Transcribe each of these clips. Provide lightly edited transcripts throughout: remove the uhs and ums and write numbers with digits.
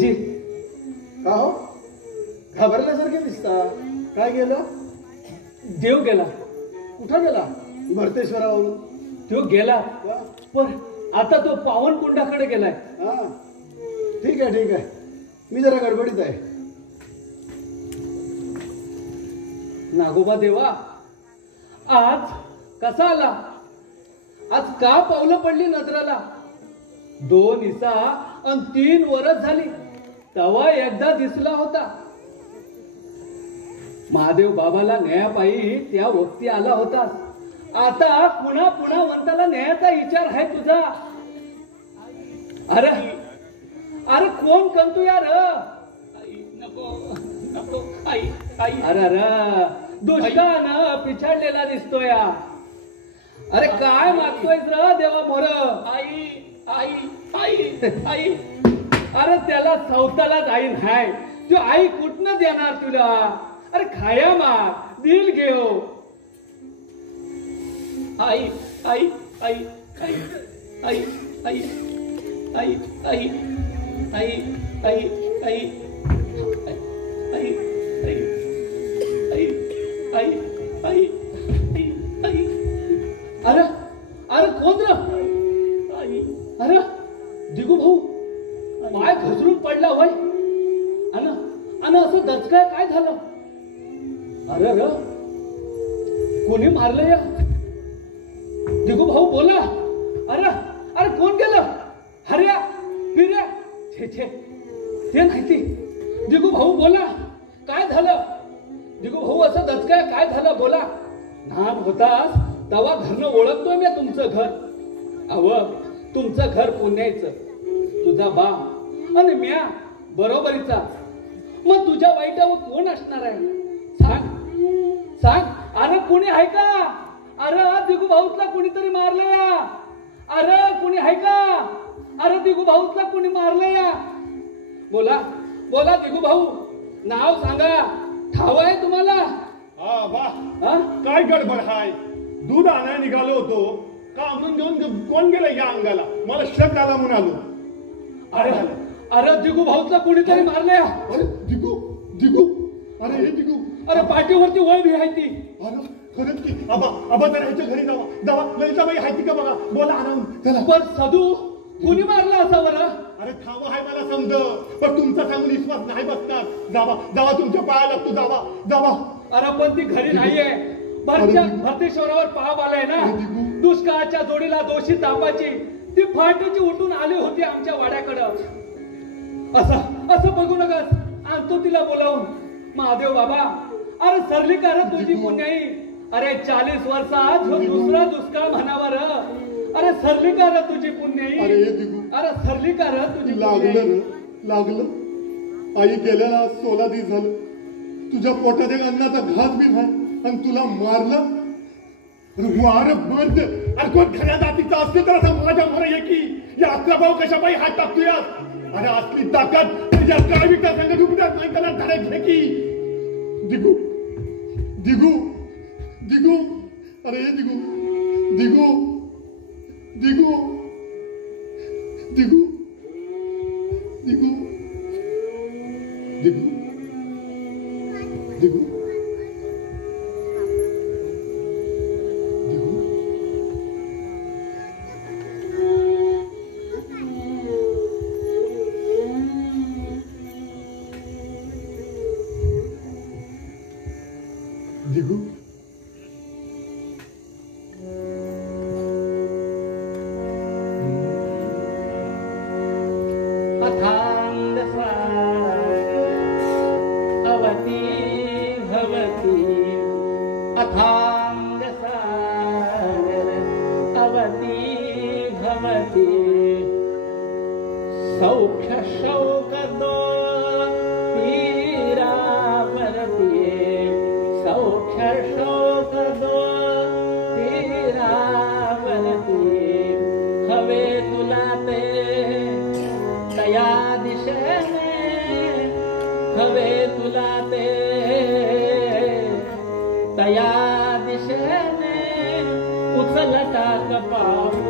जी का हो घाबरल्यासारखे दिसता. काय गेलं? देव गेला. कुठं गेला? भरतेश्वरावरून. तो गेला पण आता तो पावन कुंडाकडे गेलाय. हा ठीक आहे ठीक आहे. मी जरा गडबडीत आहे. नागोबा देवा आज कसा आला? आज का पावलं पडली नजराला? 2 इसा आणि 3 वर्ष झाली तवा एकदा दिसला होता. महादेव बाबाला न्यायापायी त्या वक्ती आला होता. आता पुन्हा पुन्हा वंताला न्यायाचा विचार आहे तुझा. अरे अरे कोण कंतू यार? नको नको आई आई. अरे अरे दुष्टानं पिछाडलेला दिसतोय. अरे काय मागतोयस र देवा मोर? आई आई आई आई. अरे त्याला सौतालाच आई हाय. तू आई कुठनं देणार तुला? अरे खाया माग दिल घेऊ. आई आई आई आई आई आई आई आई आई आई आई आई आई आई आई. अरे अरे कोण र? अरे दिगू भाऊ पाय घसरून पडला होय. अन असं दचकाय काय झालं? अरे र कोणी मारलं या? दिगू भाऊ बोला. अरे अरे कोण गेलं? हर्या पिर्या छे छे ते नाही ती. दिगू भाऊ बोला काय झालं? दिगू भाऊ असं दचकाय काय झालं बोला. लहान होतास तवा घरनं ओळखतोय मी तुमचं घर. अव तुमचं घर पुण्याचं. तुझा बा आणि म्या बरोबरीचा. मग तुझ्या वाईटावर कोण असणार आहे? सांग सांग. अरे कोणी आहे का? अरे दिगू भाऊतला कोणीतरी मारलं या. अरे कोणी आहे का? अरे दिगू भाऊतला कोणी मारलं या. बोला बोला दिगू भाऊ नाव सांगा. ठाव आहे तुम्हाला? हा बा काय गडबड हाय? दूध आणायला निघालो होतो का अमरून घेऊन कोण गेलं या अंगाला? मला शक आला म्हणून आलो. अरे अरे दिगू भाऊतला कोणीतरी मारलं या. अरे दिगू दिगू. अरे हे दिगू. अरे पाठीवरती वळ भी आहे ती. अरे खरंच की आबा जरा ह्याच्या घरी जावा ललिताबाई हायती का बघा बोला आराम चला. पण सदू कुणी मारला असा बरं? अरे ठाव आहे मला समज पण तुमचा सांगून विश्वास नाही बसणार. जावा तुमच्या पाया लागतो जावा. अरे पण ती घरी नाहीये. भरतेश्वरावर पाप आलाय ना. दुष्काळाच्या जोडीला दोषी तापाची ती फाटीची उठून आली होती आमच्या वाड्याकडं. असं बघू नकस. आणतो तिला बोलावून. महादेव बाबा अरे सरली का रे तुझी पुण्याई. अरे 40 वर्षात जो दुसरा दुष्काळ म्हणावर. अरे सरली का रे तुझी पुण्याई. अरे सरली का रे तुझी लागलं आई गेल्याला 16 दिवस झालं. तुझ्या पोटात एक अन्नाचा घास बी नाही आणि तुला मारलं. अरे बंद. अरे कोण खऱ्या जातीचा असते तर असं माझ्या मोर ये की या अकराभाऊ कशाबाई हात टाकतोय. अरे असली ताकद तुझ्या काय विकास संघ दुखण्यात नाही त्याला धडे घे की. दिगू अरे दिगू सौख्य शौक दो तीरा परतिये. सौख्य शौक दो तीरा परतिये. हवे तुला ते तया दिशेने. हवे तुला ते तया दिशेने. उचलता कपाऊल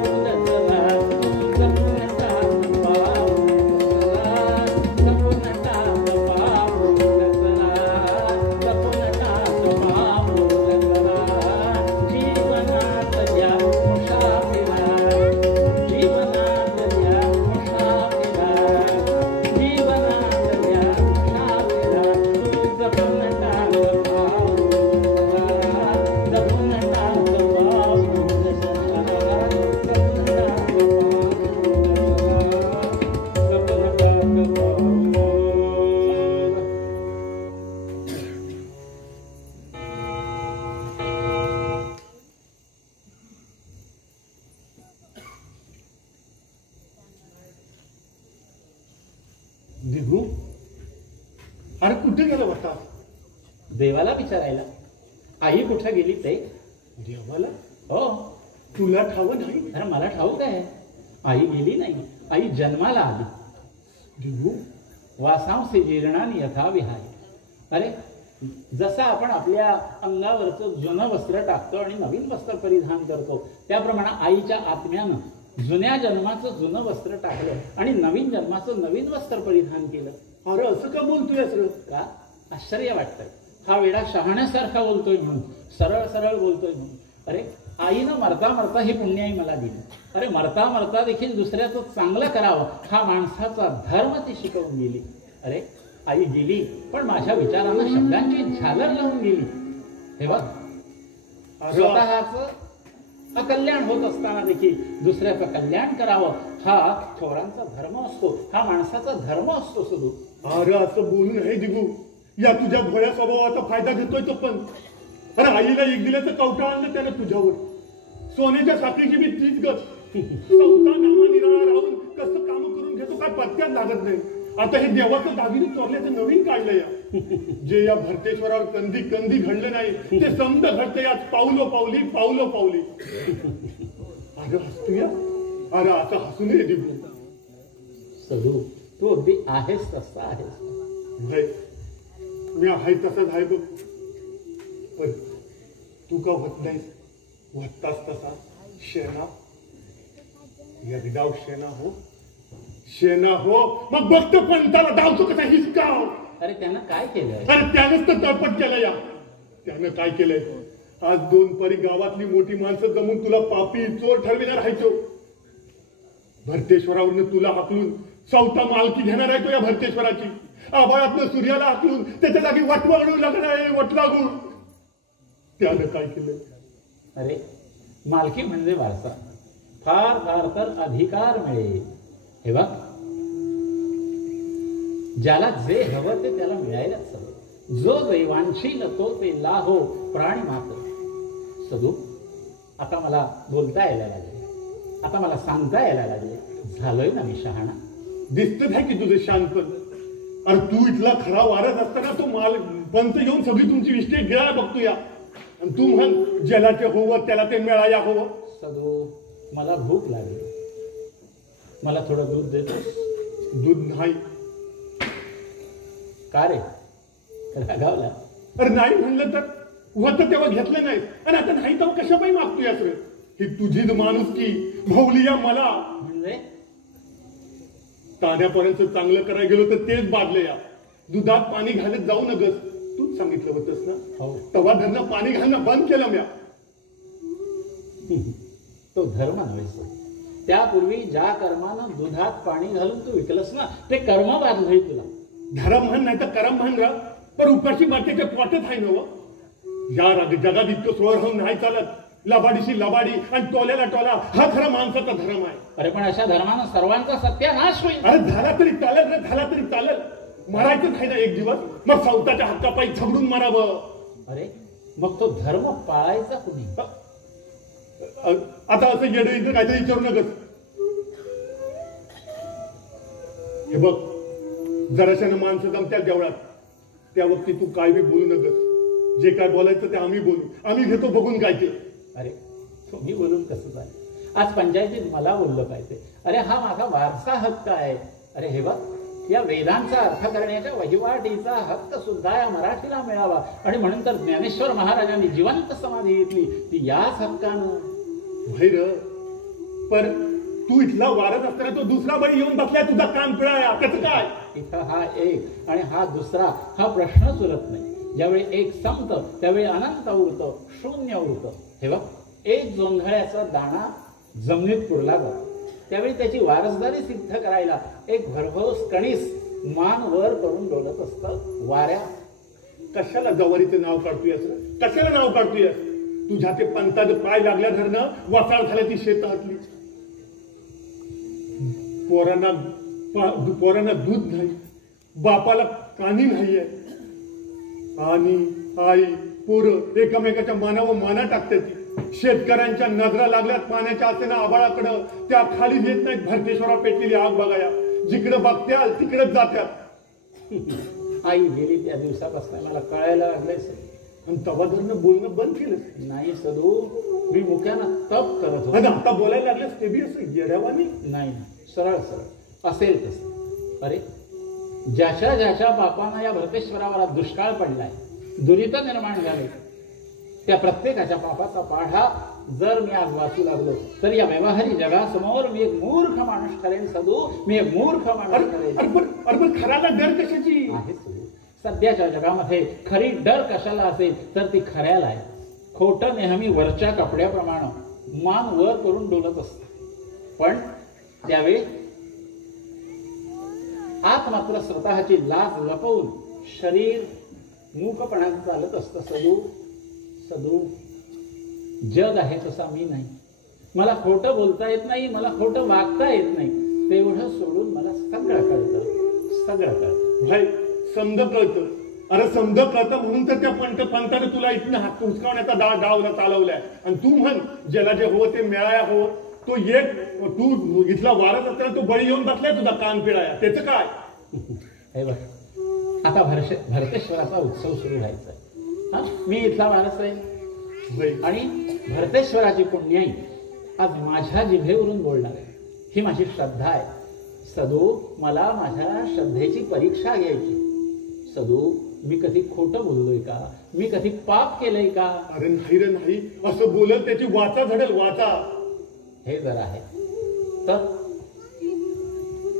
अरे कुठे गेला बघता. देवाला विचारायला. आई कुठे गेली ते. देवाला? हो. तुला ठाव नाही? अरे मला ठाऊक आहे. आई गेली नाही. आई जन्माला आली. देऊ वासांसे जीर्णानी यथा विहाय. अरे जसं आपण आपल्या अंगावरचं जुनं वस्त्र टाकतो आणि नवीन वस्त्र परिधान करतो त्याप्रमाणे आईच्या आत्म्यानं जुन्या जन्माचं जुनं वस्त्र टाकलं आणि नवीन जन्माचं नवीन वस्त्र परिधान केलं. अरे असं का बोलतोय असं? का आश्चर्य वाटतंय. हा वेडा शहाण्यासारखा बोलतोय म्हणून. सरळ बोलतोय म्हणून. अरे आईनं मरता ही पुण्याई मला दिली. अरे मरता देखील दुसऱ्याचं चांगलं करावं हा माणसाचा धर्म ती शिकवून गेली. अरे आई गेली पण माझ्या विचारांना शब्दांची झालर लावून गेली. हे बघ स्वतःच अकल्याण होत असताना देखील दुसऱ्याचं कल्याण करावं हा थोरांचा धर्म असतो. हा माणसाचा धर्म असतो. सुधू अरे असं बोलू नये दिगू. या तुझ्या भोळ्या स्वभावाचा फायदा घेतोय तो पण. अरे आईला एक दिल्याचं कवटा आणलं त्यानं तुझ्यावर. सोन्याच्या साखळीची बी तीच गत. चौथा नामा निराळा राहून कसं काम करून घेतो काय पत्त्यात लागत नाही. आता हे देवाचं दागिने चोरल्याचं नवीन काढलंय. जे या भरतेश्वरावर कंदी घडलं नाही ते समज घडतंय आज पावलो पावली. अरे हसतूया. अरे आता हसू नये दिगू. सदू तू अगदी आहेस तसा आहेस. भाई मी आहे तसाच आहे बघ. पण तू का होत नाहीस. होतास तसा शेणा. एकदा शेणा हो मग बघतो पण त्याला धावतो कसा हिसकाव. अरे त्यानं काय केलंय. अरे त्यानंच तर तळपट केलं. त्यानं काय केलंय आज 2 परी गावातली मोठी माणसं जमून तुला पापी चोर ठरविणार राहायचो. भरतेश्वरावरनं तुला हाकलून चौथा मालकी घेणार आहे तो या भरतेश्वराची. आभाळातनं सूर्याला हाकलून त्याच्या जागी वटवागडू लागणार आहे, वटलागू. त्यानं काय केलं? अरे मालकी म्हणजे वारसा, फार फार तर अधिकार मिळेल. हे बघ, ज्याला जे हवं ते त्याला मिळायलाच हवं. जो दैवांशील तो ते लाहो प्राणी मात्र. सदू, आता मला बोलता यायला लागले, आता मला सांगता यायला लागले. झालोय ना मी शहाणा? दिसत आहे की तुझं शांतपण. अरे तू इथला खरा वारस असताना तो पंच येऊन सगळी तुमची विष्टी गिळायला बघतो या. आणि तू म्हण ज्याला ते होवं त्याला ते मिळाया हवं. सदू, मला भूक लागली, मला थोडं दूध देतोस? दूध नाही. का रे, रागावला? अरे नाही म्हणलं तर होतं तेव्हा घेतलं नाही, आणि आता नाही तेव्हा कशा पायी मागतोय असं? ही तुझीच माणुसकी भवली या मला. म्हणजे ताण्यापर्यंत चांगलं करायला गेलो तर तेच बादले या. दुधात पाणी घालत जाऊ नगस, तूच सांगितलं होतंस ना. हो, तवा धरणं पाणी घालणं बंद केलं म्या. तो धर्म नव्हे. त्यापूर्वी ज्या कर्मानं दुधात पाणी घालून तू विकलस ना, ते कर्म बांधलंय तुला. धरम म्हण नाही तर करम म्हण र, पण उपाशी मातेच्या पोटात आहे नव. या जगात इतकं सोहर होऊन नाही चालत. लबाडीशी लबाडी आणि टोल्याला टोला हा खरा माणसाचा धर्म आहे. अरे पण अशा धर्मानं सर्वांचा सत्यानाश होईल. अरे झाला तरी चालेल रे, झाला तरी चालेल. मरायचं नाही ना एक दिवस, मग स्वतःच्या हक्कापायी झगडून मारावं. अरे मग तो धर्म पाळायचा कुणी? आता असं येडं इथं काहीतरी विचारू नकस. हे बघ, जराशानं माणसं जमत्या देवळात, त्या वक्ती तू काय बी बोलू नकस. जे काय बोलायचं ते आम्ही बोलू, आम्ही घेतो बघून काय ते. अरे तुम्ही बोलून कसं झालं? आज पंचायतीत मला बोललं पाहिजे. अरे हा माझा वारसा हक्क आहे. अरे हे बघ, या वेदांचा अर्थ करण्याच्या वहिवाटीचा हक्क सुद्धा या मराठीला मिळावा, आणि म्हणून तर ज्ञानेश्वर महाराजांनी जिवंत समाधी घेतली ती याच हक्कानं. भैर, पर तू इथला वारस असताना तो दुसरा बाई येऊन बसलाय, तुझा कान पिळाया, त्याचं काय? इथं हा एक आणि हा दुसरा हा प्रश्नच उरत नाही. ज्यावेळी एक संपतं त्यावेळी अनंत उरतं, शून्य उरतं. हे बघ, एक जोंधळ्याचा दाणा जमिनीत पुरला जातो, त्यावेळी त्याची वारसदारी सिद्ध करायला एक भरघोस कणीस मान वर करून डोलत असतं वाऱ्या. कशाला जवारीचं नाव काढतोय असं? कशाला नाव काढतोय? तुझ्या ते पंताचं पाय लागल्या धरणं वासाळ झाल्या ती शेत हातली. पोरांना दूध नाही, बापाला कानी नाहीये, आणि आई पोरं एकमेकाच्या मानावर माना टाकतात. शेतकऱ्यांच्या नजरा लागल्यात पाण्याच्या आसेना आबाळाकडं, त्या खाली येत नाहीत. भरतेश्वरा पेटलेली आग बघाया, जिकडं बघत्याल तिकडच जात्यात. आई गेली त्या दिवसापासून मला कळायला लागलंय. आणि तवा धरणं बोलणं बंद केलं नाही सदू, मी मुख्यानं तप करत होतो. आता बोलायला लागलेस ते बी असं येड्यावानी नाही, सरळ सरळ असेल तसं. अरे ज्याच्या ज्याच्या बापानं या भरतेश्वरावर दुष्काळ पडलाय, दुरित निर्माण झाले, त्या प्रत्येकाच्या पापाचा पाढा जर मी आज वाचू लागलो तर या व्यवहारी जगासमोर मी एक मूर्ख माणूस ठरेन. सदू, मी एक मूर्ख माणूस ठरेन. अरे खऱ्याला डर कशाची आहे सदू? सध्याच्या जगामध्ये खरी डर कशाला असेल तर ती खऱ्याला आहे. खोटं नेहमी वरच्या कपड्याप्रमाणे मान वर करून डोलत असत, पण त्यावेळी आत मात्र स्वतःची लाज लपवून शरीर मूकपणात चालत असतं. सदू सदू, जग आहे तसा मी नाही. मला खोटं बोलता येत नाही, मला खोटं वागता येत नाही. तेवढं सोडून मला सगळं कळतं, सगळं कळतं. भाई समज कळतं. अरे समज कळतं म्हणून तर त्या पंताने तुला इथनं हात उचकावण्याचा डाव चालवलाय. आणि तू म्हण ज्याला जे हवं ते मिळाया हवं, तो एक तू इथला वारस असताना तो बळी येऊन बसलाय तुझा कान पिळाया, त्याचं काय? हे बघ, आता भरतेश्वराचा उत्सव सुरू व्हायचा आहे. मी इथला वारस आहे आणि भरतेश्वराची पुण्याई आज माझ्या जिभेवरून बोलणार आहे. ही माझी श्रद्धा आहे. सदू, मला माझ्या श्रद्धेची परीक्षा घ्यायची. सदू, मी कधी खोटं बोललोय का? मी कधी पाप केलंय का? अरे नाही रे नाही, असं बोलत त्याची वाचा झडेल, वाचा. हे जर आहे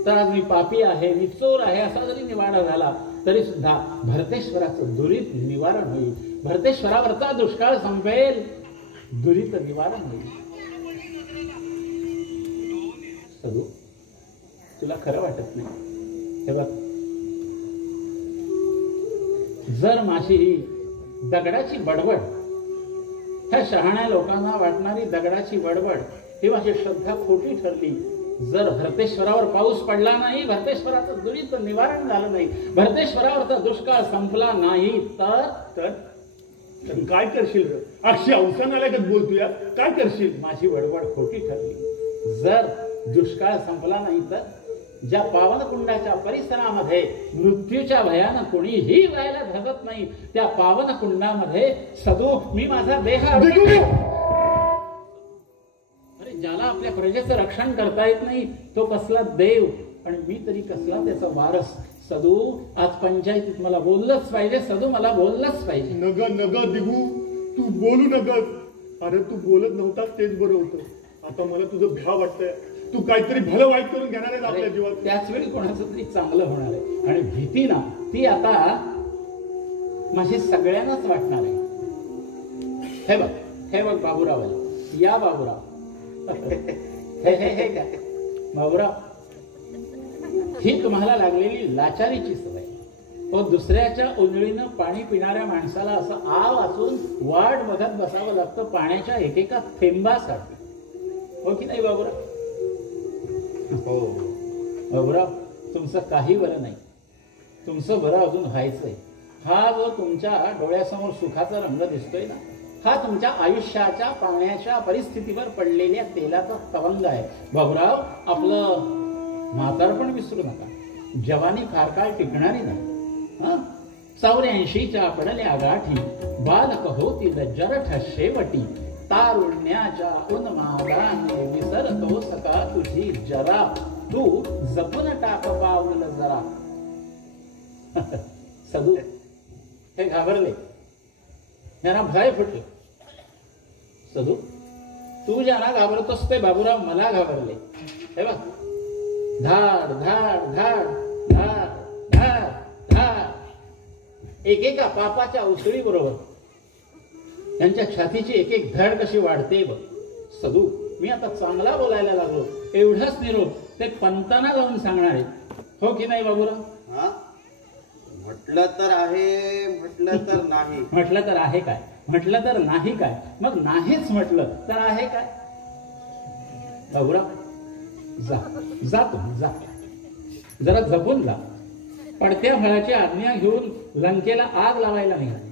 तर आज मी पापी आहे, मी चोर आहे असा जरी निवाडा झाला तरी सुद्धा भरतेश्वराचं दुरीत निवारण होईल. भरतेश्वरावरचा दुष्काळ संपेल, दुरित निवारण होईल. सदू, तुला खरं वाटत नाही? हे बघ, जर माझी ही दगडाची बडबड, ह्या शहाण्या लोकांना वाटणारी दगडाची बडबड, ही माझी श्रद्धा खोटी ठरली, जर भरतेश्वरावर पाऊस पडला नाही, भरतेश्वराचं दुरित निवारण झालं नाही, भरतेश्वरावरचा दुष्काळ संपला नाही, तर काय करशील रे? अक्षी अवसान आल्यागत बोलतोय, काय करशील? माझी बडबड खोटी ठरली. जर दुष्काळ संपला नाही तर ज्या पावनकुंडाच्या परिसरामध्ये मृत्यूच्या भयानं कोणीही व्हायला धगत नाही, त्या पावनकुंडामध्ये सदू मी माझा देह, अरे ज्याला आपल्या प्रजेचं रक्षण करता येत नाही तो कसला देव, आणि मी तरी कसला त्याचा वारस. सदू, आज पंचायतीत मला बोललंच पाहिजे. सदू, मला बोललंच पाहिजे. नग दिगू, तू बोलू नगस. अरे तू बोलत नव्हता तेच बरं होतं. आता मला तुझं भ्या वाटतंय. तू काहीतरी भलं वाईट करून घेणार आहे आपल्या जीवात. त्याच वेळी कोणाचं तरी चांगलं होणार आहे, आणि भीती ना ती आता माझी सगळ्यांनाच वाटणार आहे. हे बघ बाबूराव, या बाबूराव. हे काय बाबूराव, ही तुम्हाला लागलेली लाचारीची सवय. तो दुसऱ्याच्या उंजळीनं पाणी पिणाऱ्या माणसाला असं आव वाचून वाट बघत बसावं लागतं पाण्याच्या एकेका थेंबासाठी. हो की नाही बाबूराव? हो बाबूराव, तुमचं काही बरं नाही. तुमचं बरं अजून व्हायचंय. हा जो तुमच्या डोळ्यासमोर सुखाचा रंग दिसतोय ना, हा तुमच्या आयुष्याच्या पाण्याच्या परिस्थितीवर पडलेल्या तेलाचा तवंग आहे. बाबूराव, आपलं म्हातारपण विसरू नका. जवानी फार काळ टिकणारी नाही. 84च्या पडल्या गाठी, बालक होतील जरठ शेवटी, तारुण्याच्या उन्मादाने विसरतोस का तुझी जरा, तू जपून टाक पाऊल जरा. सदू, हे घाबरले, यांना भय फुटले. सदू, तू ज्यांना घाबरतोस ते बाबूराव मला घाबरले. हे बघ, धाड धाड धाड धाड धाड धाड, एकेका पापाच्या उसळी बरोबर त्यांच्या छातीची एक एक धड कशी वाढते बघ. सदू, मी आता चांगला बोलायला लागलो. एवढाच निरोप ते पंतांना जाऊन सांगणार आहे. हो की नाही बाबूराव? म्हटलं तर आहे, म्हटलं तर नाही. म्हटलं तर आहे काय? म्हटलं तर नाही काय? मग नाहीच म्हटलं तर आहे काय? बाबूराव, जा तुम्ही जा, जरा जपून जा. पडत्या फळाची आज्ञा घेऊन लंकेला आग लावायला निघाले.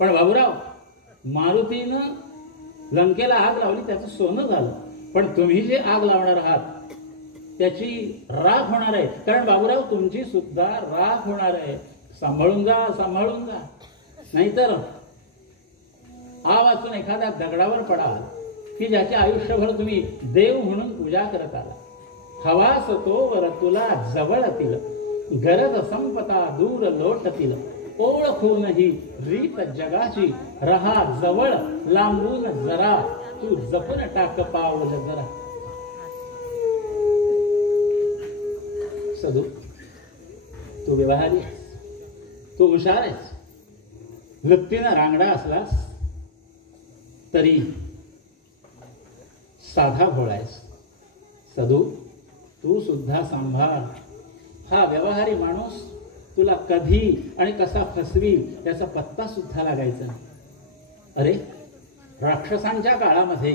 पण बाबूराव, मारुतीनं लंकेला आग लावली, त्याचं सोनं झालं. पण तुम्ही जे आग लावणार आहात त्याची राख होणार आहे. कारण बाबूराव, तुमची सुद्धा राख होणार आहे. सांभाळून जा, सांभाळून जा, नाहीतर आ वाचून एखाद्या दगडावर पडाल की ज्याचे आयुष्यभर तुम्ही देव म्हणून पूजा करत आला. हवास तोवर तुला जवळतील, गरज संपता दूर लोटतील, ओळखूनही रीत जगाची, रहा जवळ लांबून जरा, तू जपून टाक पावल जरा. सदू, तू व्यवहारी आहेस, तू हुशार आहेस, वृत्तीनं रांगडा असलास तरी साधा भोळा आहेस. सदू, तू सुद्धा सांभाळ. हा व्यवहारी माणूस तुला कधी आणि कसा फसवील याचा पत्ता सुद्धा लागायचा नाही. अरे, राक्षसांच्या काळामध्ये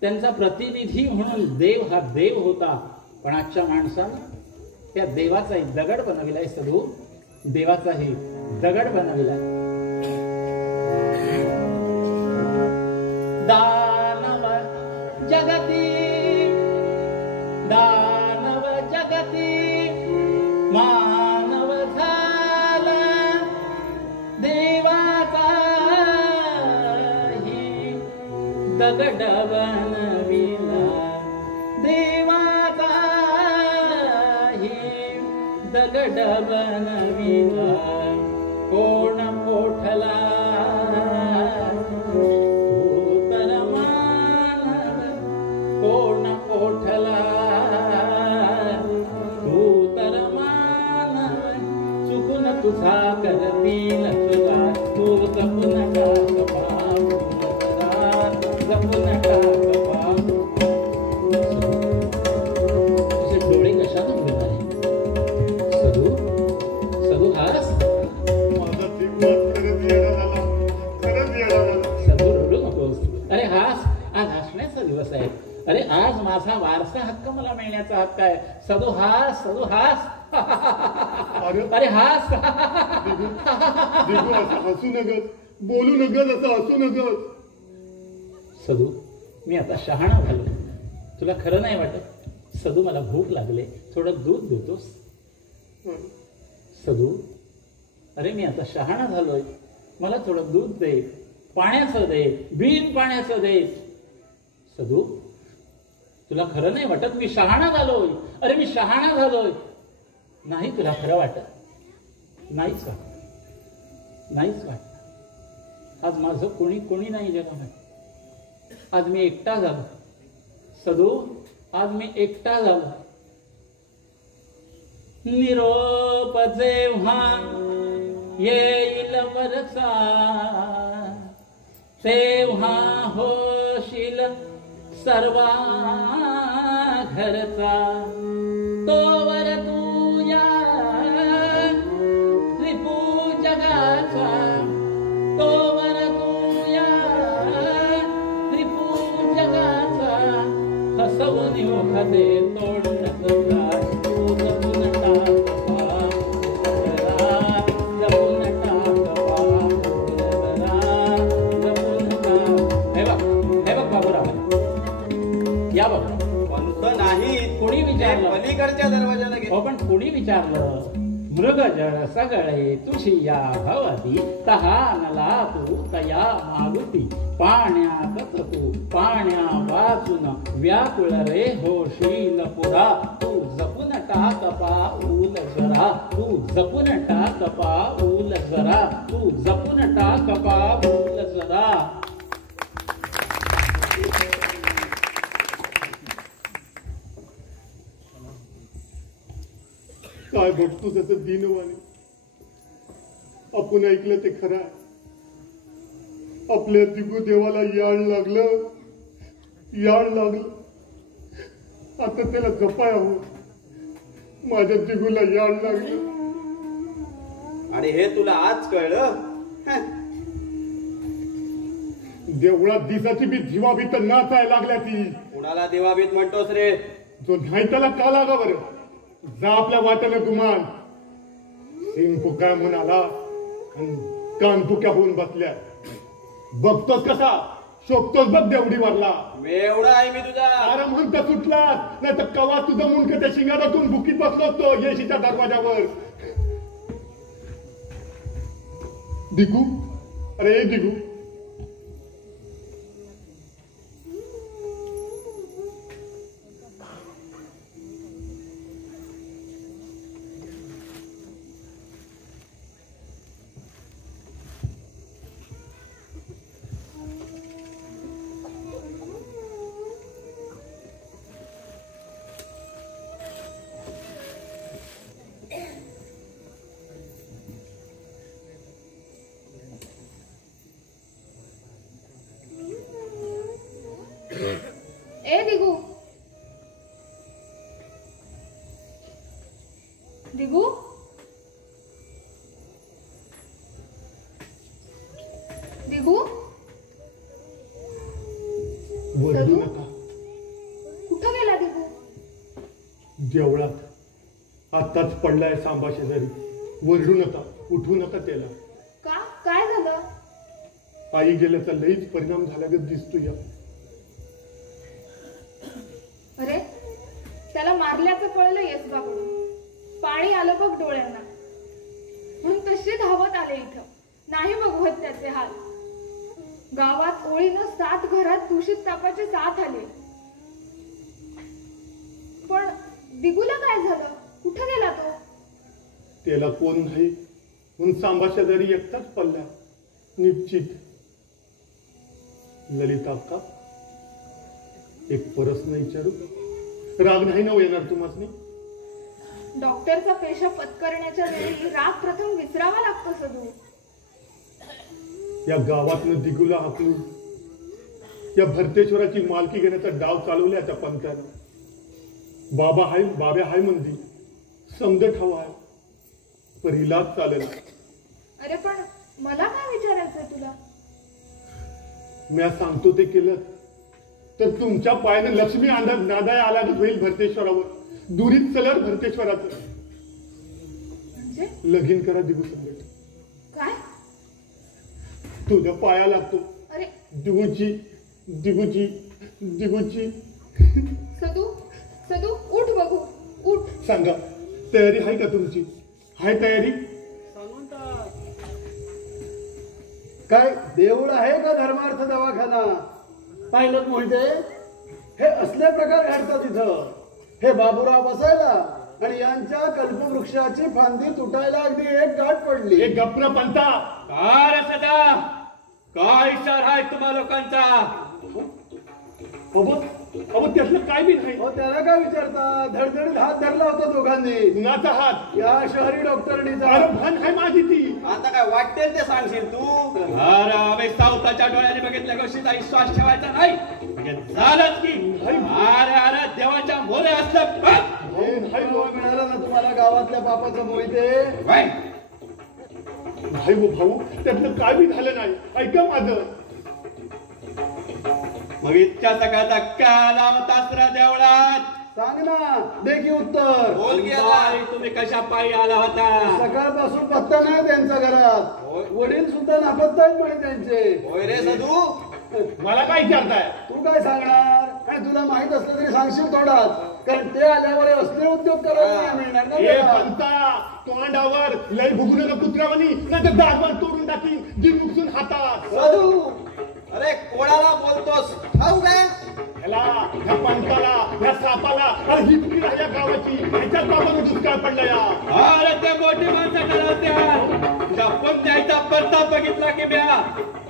त्यांचा प्रतिनिधी म्हणून देव हा देव होता, पण आजच्या माणसानं त्या देवाचाही दगड बनविलाय. सदू, देवाचाही दगड बनविला. दानव जगती, दानव जगती, मानव झाला देवाचा ही दगड बनविला, देवाचा ही दगड बनविला. कोण मोठला तर मानव, कोण मोठला तू तर मानव, चुकून तुझा करतील तुला, तू जपून आहे. अरे आज माझा वारसा हक्क मला मिळण्याचा हक्क आहे. सदू हास, सदू हास. अरे हास. दिगू असं हसू नगत, बोलू नगत, असं हसू नगत. सदू मी आता शहाणा झालो. तुला खरं नाही वाटत? सदू मला भूक लागले, थोडं दूध देतोस? सदू अरे मी आता शहाणा झालोय, मला थोडं दूध दे, पाण्याचं दे, बिन पाण्याचं दे. सदू तुला खरं नाही वाटत? मी शहाणा झालोय. अरे मी शहाणा झालोय. नाही तुला खरं वाटत? नाहीच वाटत, नाहीच वाटत. आज माझं कोणी नाही जगामध्ये. आज मी एकटा झालो. सदू आज मी एकटा झालो. निरोप जेव्हा येईल वरचा, तेव्हा होशील सर्वा घरचा. तोवर तू या त्रिपू जगाचा, तोवर तू या त्रिपू जगाचा. हसवून मुख दे तोडून सगळा, तू जपून टाक पा जरा, जपून टाक पा जरा, जपून टाक. हे बघ बाबूराव, या बघ. पंत नाही, कोणी विचारलं? पलीकडच्या दरवाजाला गेले. हो पण कोणी विचारलं? मृगजळ सगळे तुझी या भवती, तहानला तू तया मागुती. पाण्यात तू पाण्या वाचून व्याकुळ रे होशील पुरा. तू जपून टाक पाऊल जरा, तू जपून टाक पाऊल जरा, तू जपून टाक पाऊल जरा. काय बघतो त्याचं दीनवाणी. आपण ऐकलं ते खरं आहे. आपल्या दिगू देवाला याड लागलं. आता त्याला जपाय हवं. माझ्या दिगूला याड लागलं. आणि हे तुला आज कळलं? देवळात दिसाची बी जीवाभीत नाचाय लागल्या ती. कुणाला देवाभीत म्हणतोस रे? जो नाही त्याला का लागा बरं? जा आपल्या वाटेनं गुमान. सिंग फुका म्हणाला कान फुक्या होऊन बसल्या. बघतोस कसा शोधतोस बघ देवडी वरला. एवढा आहे मी तुझा. अरे म्हणता सुटलास, नाही तर कवा तुझं मुंडक त्या शिंगारातून बुकीत बसलो असतो येशीच्या दरवाजावर. दिगू, अरे दिगू, ए दिगू, दिगू, दिगू, वरडू नका. कुठं गेला दिगू? देवळात आताच पडलाय सांबा शेजारी. वरडू नका, उठवू नका त्याला. का? काय झालं? आई गेल्याचा लईच परिणाम झाल्यागत दिसतो या. अरे त्याला मारल्याचं कळलं यशबाकडून. पाणी आलं बघ डोळ्यांना, म्हणून तसे धावत आले इथं. नाही बघवत त्याचे हाल. गावात ओळीनं 7 घरात दूषित तापाचे 7 आले. पण दिगूला काय झालं? कुठं गेला तो? त्याला कोण नाही म्हणून सांबा शेजारी एकटाच पडला निश्चित. ललिता का एक प्रश्न विचारू? राग नाही ना येणार तुम्हाला? डॉक्टरचा पेशा पत्करण्याच्या वेळी राग प्रथम विसरावा लागतो सदू. या गावातनं दिगूला हाकलून या भरतेश्वराची मालकी घेण्याचा डाव चालवल्या त्या पंथानं. बाब्या हाय मंदी समजत हवा आहे, पण इलाज चालेल. अरे पण मला काय विचारायचंय तुला? मी सांगतो ते केलं. तर तुमच्या पायाने लक्ष्मी अंदाज नादाय आलाच होईल भरतेश्वरावर. दुरीत चलर भरतेश्वराचं. म्हणजे लगीन करा दिगू संगत. काय? तुझ्या पाया लागतो अरे दिगूची दिगूची दिगूची. सदू सदू उठ बघू उठ. सांगा तयारी आहे का तुमची? हाय तयारी? काय देऊळ आहे का धर्मार्थ दवाखाना? पाहिलं मोहिते, हे असले प्रकार घडतात इथं. हे बाबूराव बसायला आणि यांच्या कल्पवृक्षाची फांदी तुटायला अगदी एक गाठ पडली. एक गप्र पंथा. काय रे सदा, काय इशारा आहे तुम्हा लोकांचा? अहो त्यातलं काय बी नाही. हो त्याला काय विचारता? धडधडीत हात धरला होता दोघांनी. कुणाचा हात? या शहरी डॉक्टरनीचा. अरे भान आहे माझी ती. आता काय वाटेल ते सांगशील तू? अरे आम्ही सावताच्या डोळ्याने बघितल्या गोष्टीचा विश्वास ठेवायचा नाही. म्हणजे झालंच की अरे अरे देवाच्या मोरे असलं बघ. नाही हो, मिळालं ना तुम्हाला गावातल्या बापाचं मोहिते. वय. नाही हो भाऊ, त्यातलं काय बी झालं नाही. ऐका माझं. मग इतक्या सकाळचा का लावतास रा देवळात? सांग ना, दे की उत्तर. बोल गेला. बाई, तुम्ही कशा पायी आला होता? सकाळपासून पत्ता नाही त्यांच्या घरात. होय. वडील सुद्धा नापत्ता आहेत म्हणे त्यांचे. होय रे सदू. मला काय विचारताय? तू काय सांगणार? आणि तुला माहित असलं तरी सांगशील थोडाच, कारण ते आल्यावर असले उद्योग करायला नाही मिळणार ना ए त्याला. पंथा, तोंडावर लय भुगू नका कुत्र्यावानी, नाही तर दागवान तोडून टाकीन जीव नुकसून हातात. सदू, अरे कोणाला बोलतोस? ठाऊ काय? ह्याला, ह्या पंथाला, ह्या सापाला, अरे ही चुकी राहिल्या गावाची. ह्याच्यात बाबांना दुष्काळ पडला या. अरे ते मोठी माणसं ठरवत्या. तुझ्या पण द्यायचा प्रताप बघितला की म्या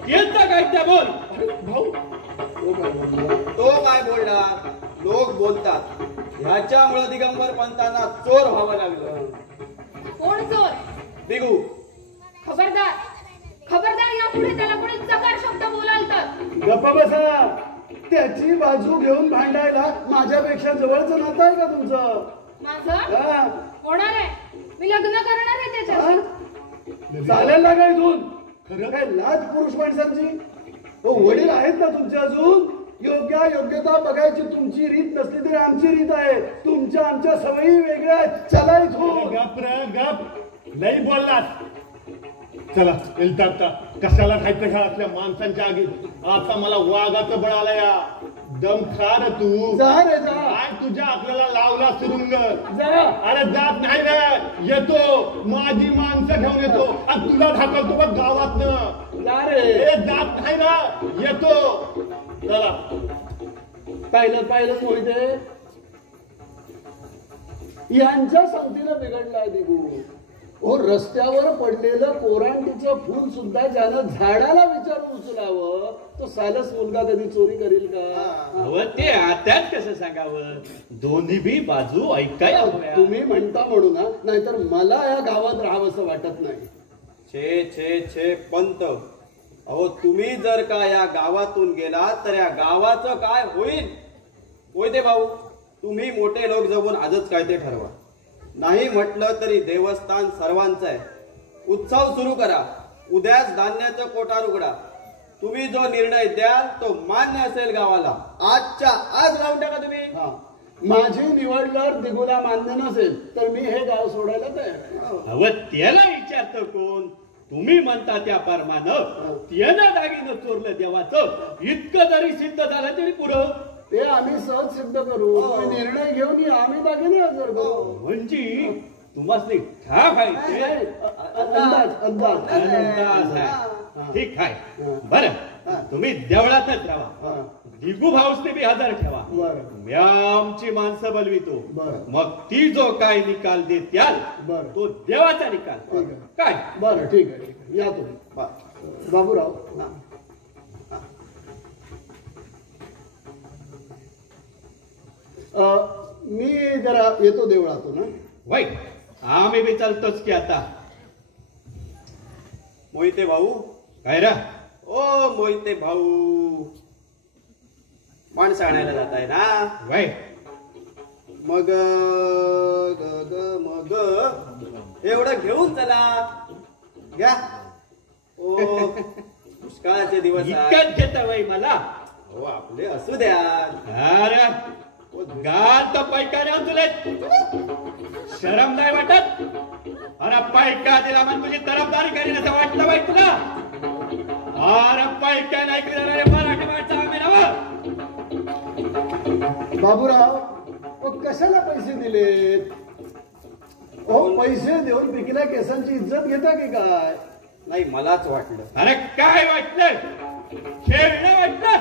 येतं काय त्या बोल. भाऊ तो काय बोलला? लोक बोलतात ह्याच्यामुळे दिगंबर पंतांना चोर व्हावं लागलं. कोण चोर? दिगू. खबरदार खबरदार, यापुढे त्याला कोणी चकार शब्द बोलाल तर. गप्पा बसा. त्याची बाजू घेऊन भांडायला माझ्यापेक्षा जवळचं नातं आहे का तुमचं? माझं हा? होणार आहे. मी लग्न करणार आहे त्याच्याशी. चालेल ना काय इथून? खरं काय लाज पुरुष माणसांची? हो, वडील आहेत ना तुमचे अजून. योग्यता बघायची तुमची रीत नसली तरी आमची रीत आहे. तुमच्या आमच्या सवयी वेगळ्या आहेत. चला इथून. गप रे गप, लई बोललास. चला इलतारता, कशाला खायचं घरातल्या माणसांच्या आगीत. आता मला वाघाचं बळ आलं या. दम खा रे तू. जा रे जा. काय तुझ्या आपल्याला लावला सुरुंग. जा. अरे जात नाही रे. येतो, माझी माणसं घेऊन येतो आणि तुला ढाकलतो बघ गावातनं. जा रे. ए जात नाही ना, येतो. चला. पाहिलं मोहिते, यांच्या संगतीनं बिघडलाय दिगू. हो, रस्त्यावर पडलेलं कोरांटीचं फूल सुद्धा ज्यानं झाडाला विचारून उचलावं, तो सालस मुलगा कधी चोरी करील का? अहो ते आताच कसं सांगावं? दोन्ही बी बाजू ऐकायला हव्या. तुम्ही म्हणता म्हणून हा, नाहीतर मला या गावात राहावंसं वाटत नाही. छे छे छे पंत, अहो तुम्ही जर का या गावातून गेलात तर या गावाचं काय होईल? होय ते भाऊ, तुम्ही मोठे लोक जगून आजच काय ते ठरवा. नाही म्हटलं तरी देवस्थान सर्वांचं आहे. उत्सव सुरू करा. उद्याच धान्याचं कोठार उघडा. तुम्ही जो निर्णय द्याल तो मान्य असेल गावाला. आजच्या आज लावून टाका तुम्ही. हा, माझी निवड जर दिगूला मान्य नसेल तर मी हे गाव सोडायला तयार आहे. अहो त्याला विचारतं कोण? तुम्ही म्हणता त्या परमानं त्यानं दागिनं चोरलं देवाचं. इतकं जरी सिद्ध झालं तरी पुढं ते आम्ही सहज सिद्ध करू. तुम्ही निर्णय घेऊन या, आम्ही दागिने हजर करू. म्हणजे तुम्हाला ठाक आहे ते? अंदाज अंदाज अंदाज आहे. ठीक आहे. बरं, तुम्ही देवळातच राहा. दिगू भाऊसने बी हजर ठेवा. बरं. मी आमची माणसं बोलवितो. बरं. मग ती जो काय निकाल देत्याल बरं. तो देवाचा निकाल. ठीक आहे. काय? बरं, ठीक आहे, ठीक आहे. या तुम्ही. बाबूराव, मी जरा येतो देवळातून. वय आम्ही बी चालतोच की आता. मोहिते भाऊ. काय रा? ओ मोहिते भाऊ, माणसं आणायला जात आहे ना? वय मग मग एवढं घेऊन चला. घ्या. ओ दुष्काळाचे दिवस आहे. इतकंच घेत वय मला. हो आपले असू द्या. अरे गात पैका तुले शरम नाही वाटत? अरे पैका दिला मग तुझी तरफदारी करीन असं वाटतं बाई तुला? अरे पैका नाही केलं मराठी माणसं आम्ही नव. बाबूराव कशाला पैसे दिलेत? पैसे देऊन पिकल्या केसांची इज्जत घेता की काय? नाही मलाच वाटलं. अरे काय वाटलं? खेळणं वाटलं?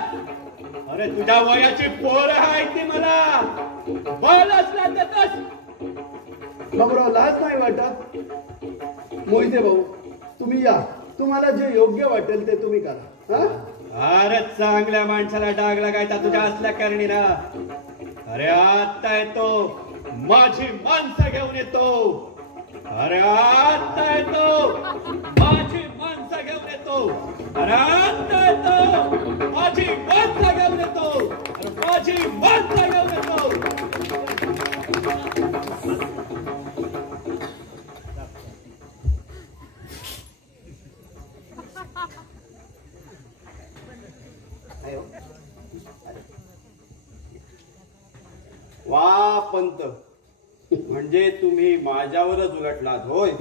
अरे तुझ्या वयाची पोरं आहे ती मला बॉल असला देतस. बाबूराव लाज नाही वाटत? मोहिते भाऊ तुम्ही या, तुम्हाला जे योग्य वाटेल ते तुम्ही करा. अरे चांगल्या माणसाला डाग लागायचा तुझ्या असल्या करणी ना. अरे आता येतो माझी माणसं घेऊन येतो. अरे आता येतो माझी माणसं घेऊन येतो. अरे आता येतो माझी माणसं घेऊन येतो. अरे माझी माणसं घेऊन येतो. वा पंत, म्हणजे तुम्ही माझ्यावरच उलटलात होय.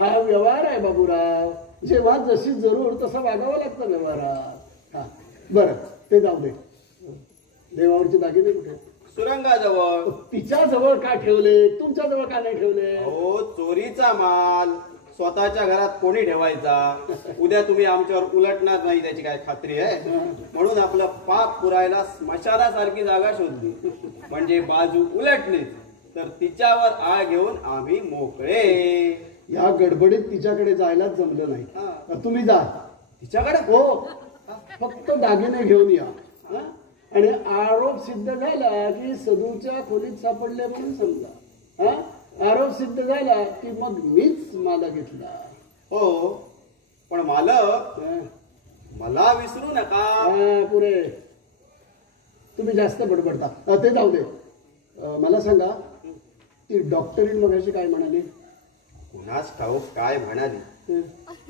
हा व्यवहार आहे बाबूराव. जेव्हा जशी जरूर तसं वागावं लागतं व्यवहारात. बरं ते जाऊ दे. देवावरचे दागिने कुठे? सुरंगाजवळ. तिच्या जवळ का ठेवले, तुमच्या जवळ का नाही ठेवले? हो चोरीचा माल स्वतःच्या घरात कोणी ठेवायचा? उद्या तुम्ही आमच्यावर उलटणार नाही त्याची काय खात्री आहे? म्हणून आपलं पाप पुरायला स्मशानासारखी जागा शोधली. म्हणजे बाजू उलटली तर तिच्यावर आळ घेऊन आम्ही मोकळे. या गडबडीत तिच्याकडे जायलाच जमलं नाही. तुम्ही जा तिच्याकडे. हो फक्त दागिने घेऊन या. आणि आरोप सिद्ध झाला की सदूच्या खोलीत सापडले म्हणून समजा. आरोप सिद्ध झाला की मग मीच माला घेतला. हो पण मालक मला विसरू नका. पुरे तुम्ही जास्त बडबडता. ते जाऊ दे. मला सांगा ती डॉक्टरीन मगाशी काय म्हणाली? कुणास ठाऊक काय म्हणाली,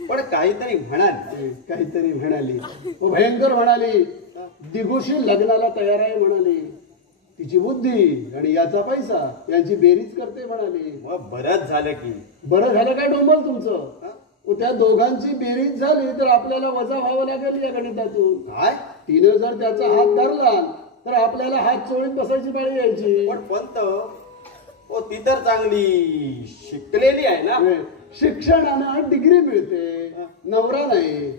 पण काहीतरी म्हणाली. काहीतरी म्हणाली. भयंकर म्हणाली. दिगूशी लग्नाला तयार आहे म्हणाली. तिची बुद्धी आणि याचा पैसा यांची बेरीज करते म्हणाली. मग बरंच झालं की. बरं झालं काय डोंबल तुमचं? त्या दोघांची बेरीज झाली तर आपल्याला वजा व्हावं लागेल या गणितातून. काय? तिने जर त्याचा हात धरला तर आपल्याला हात चोळीत बसायची पाळी यायची. पण पंत हो ती तर चांगली शिकलेली आहे ना. शिक्षणानं डिग्री मिळते, नवरा नाही.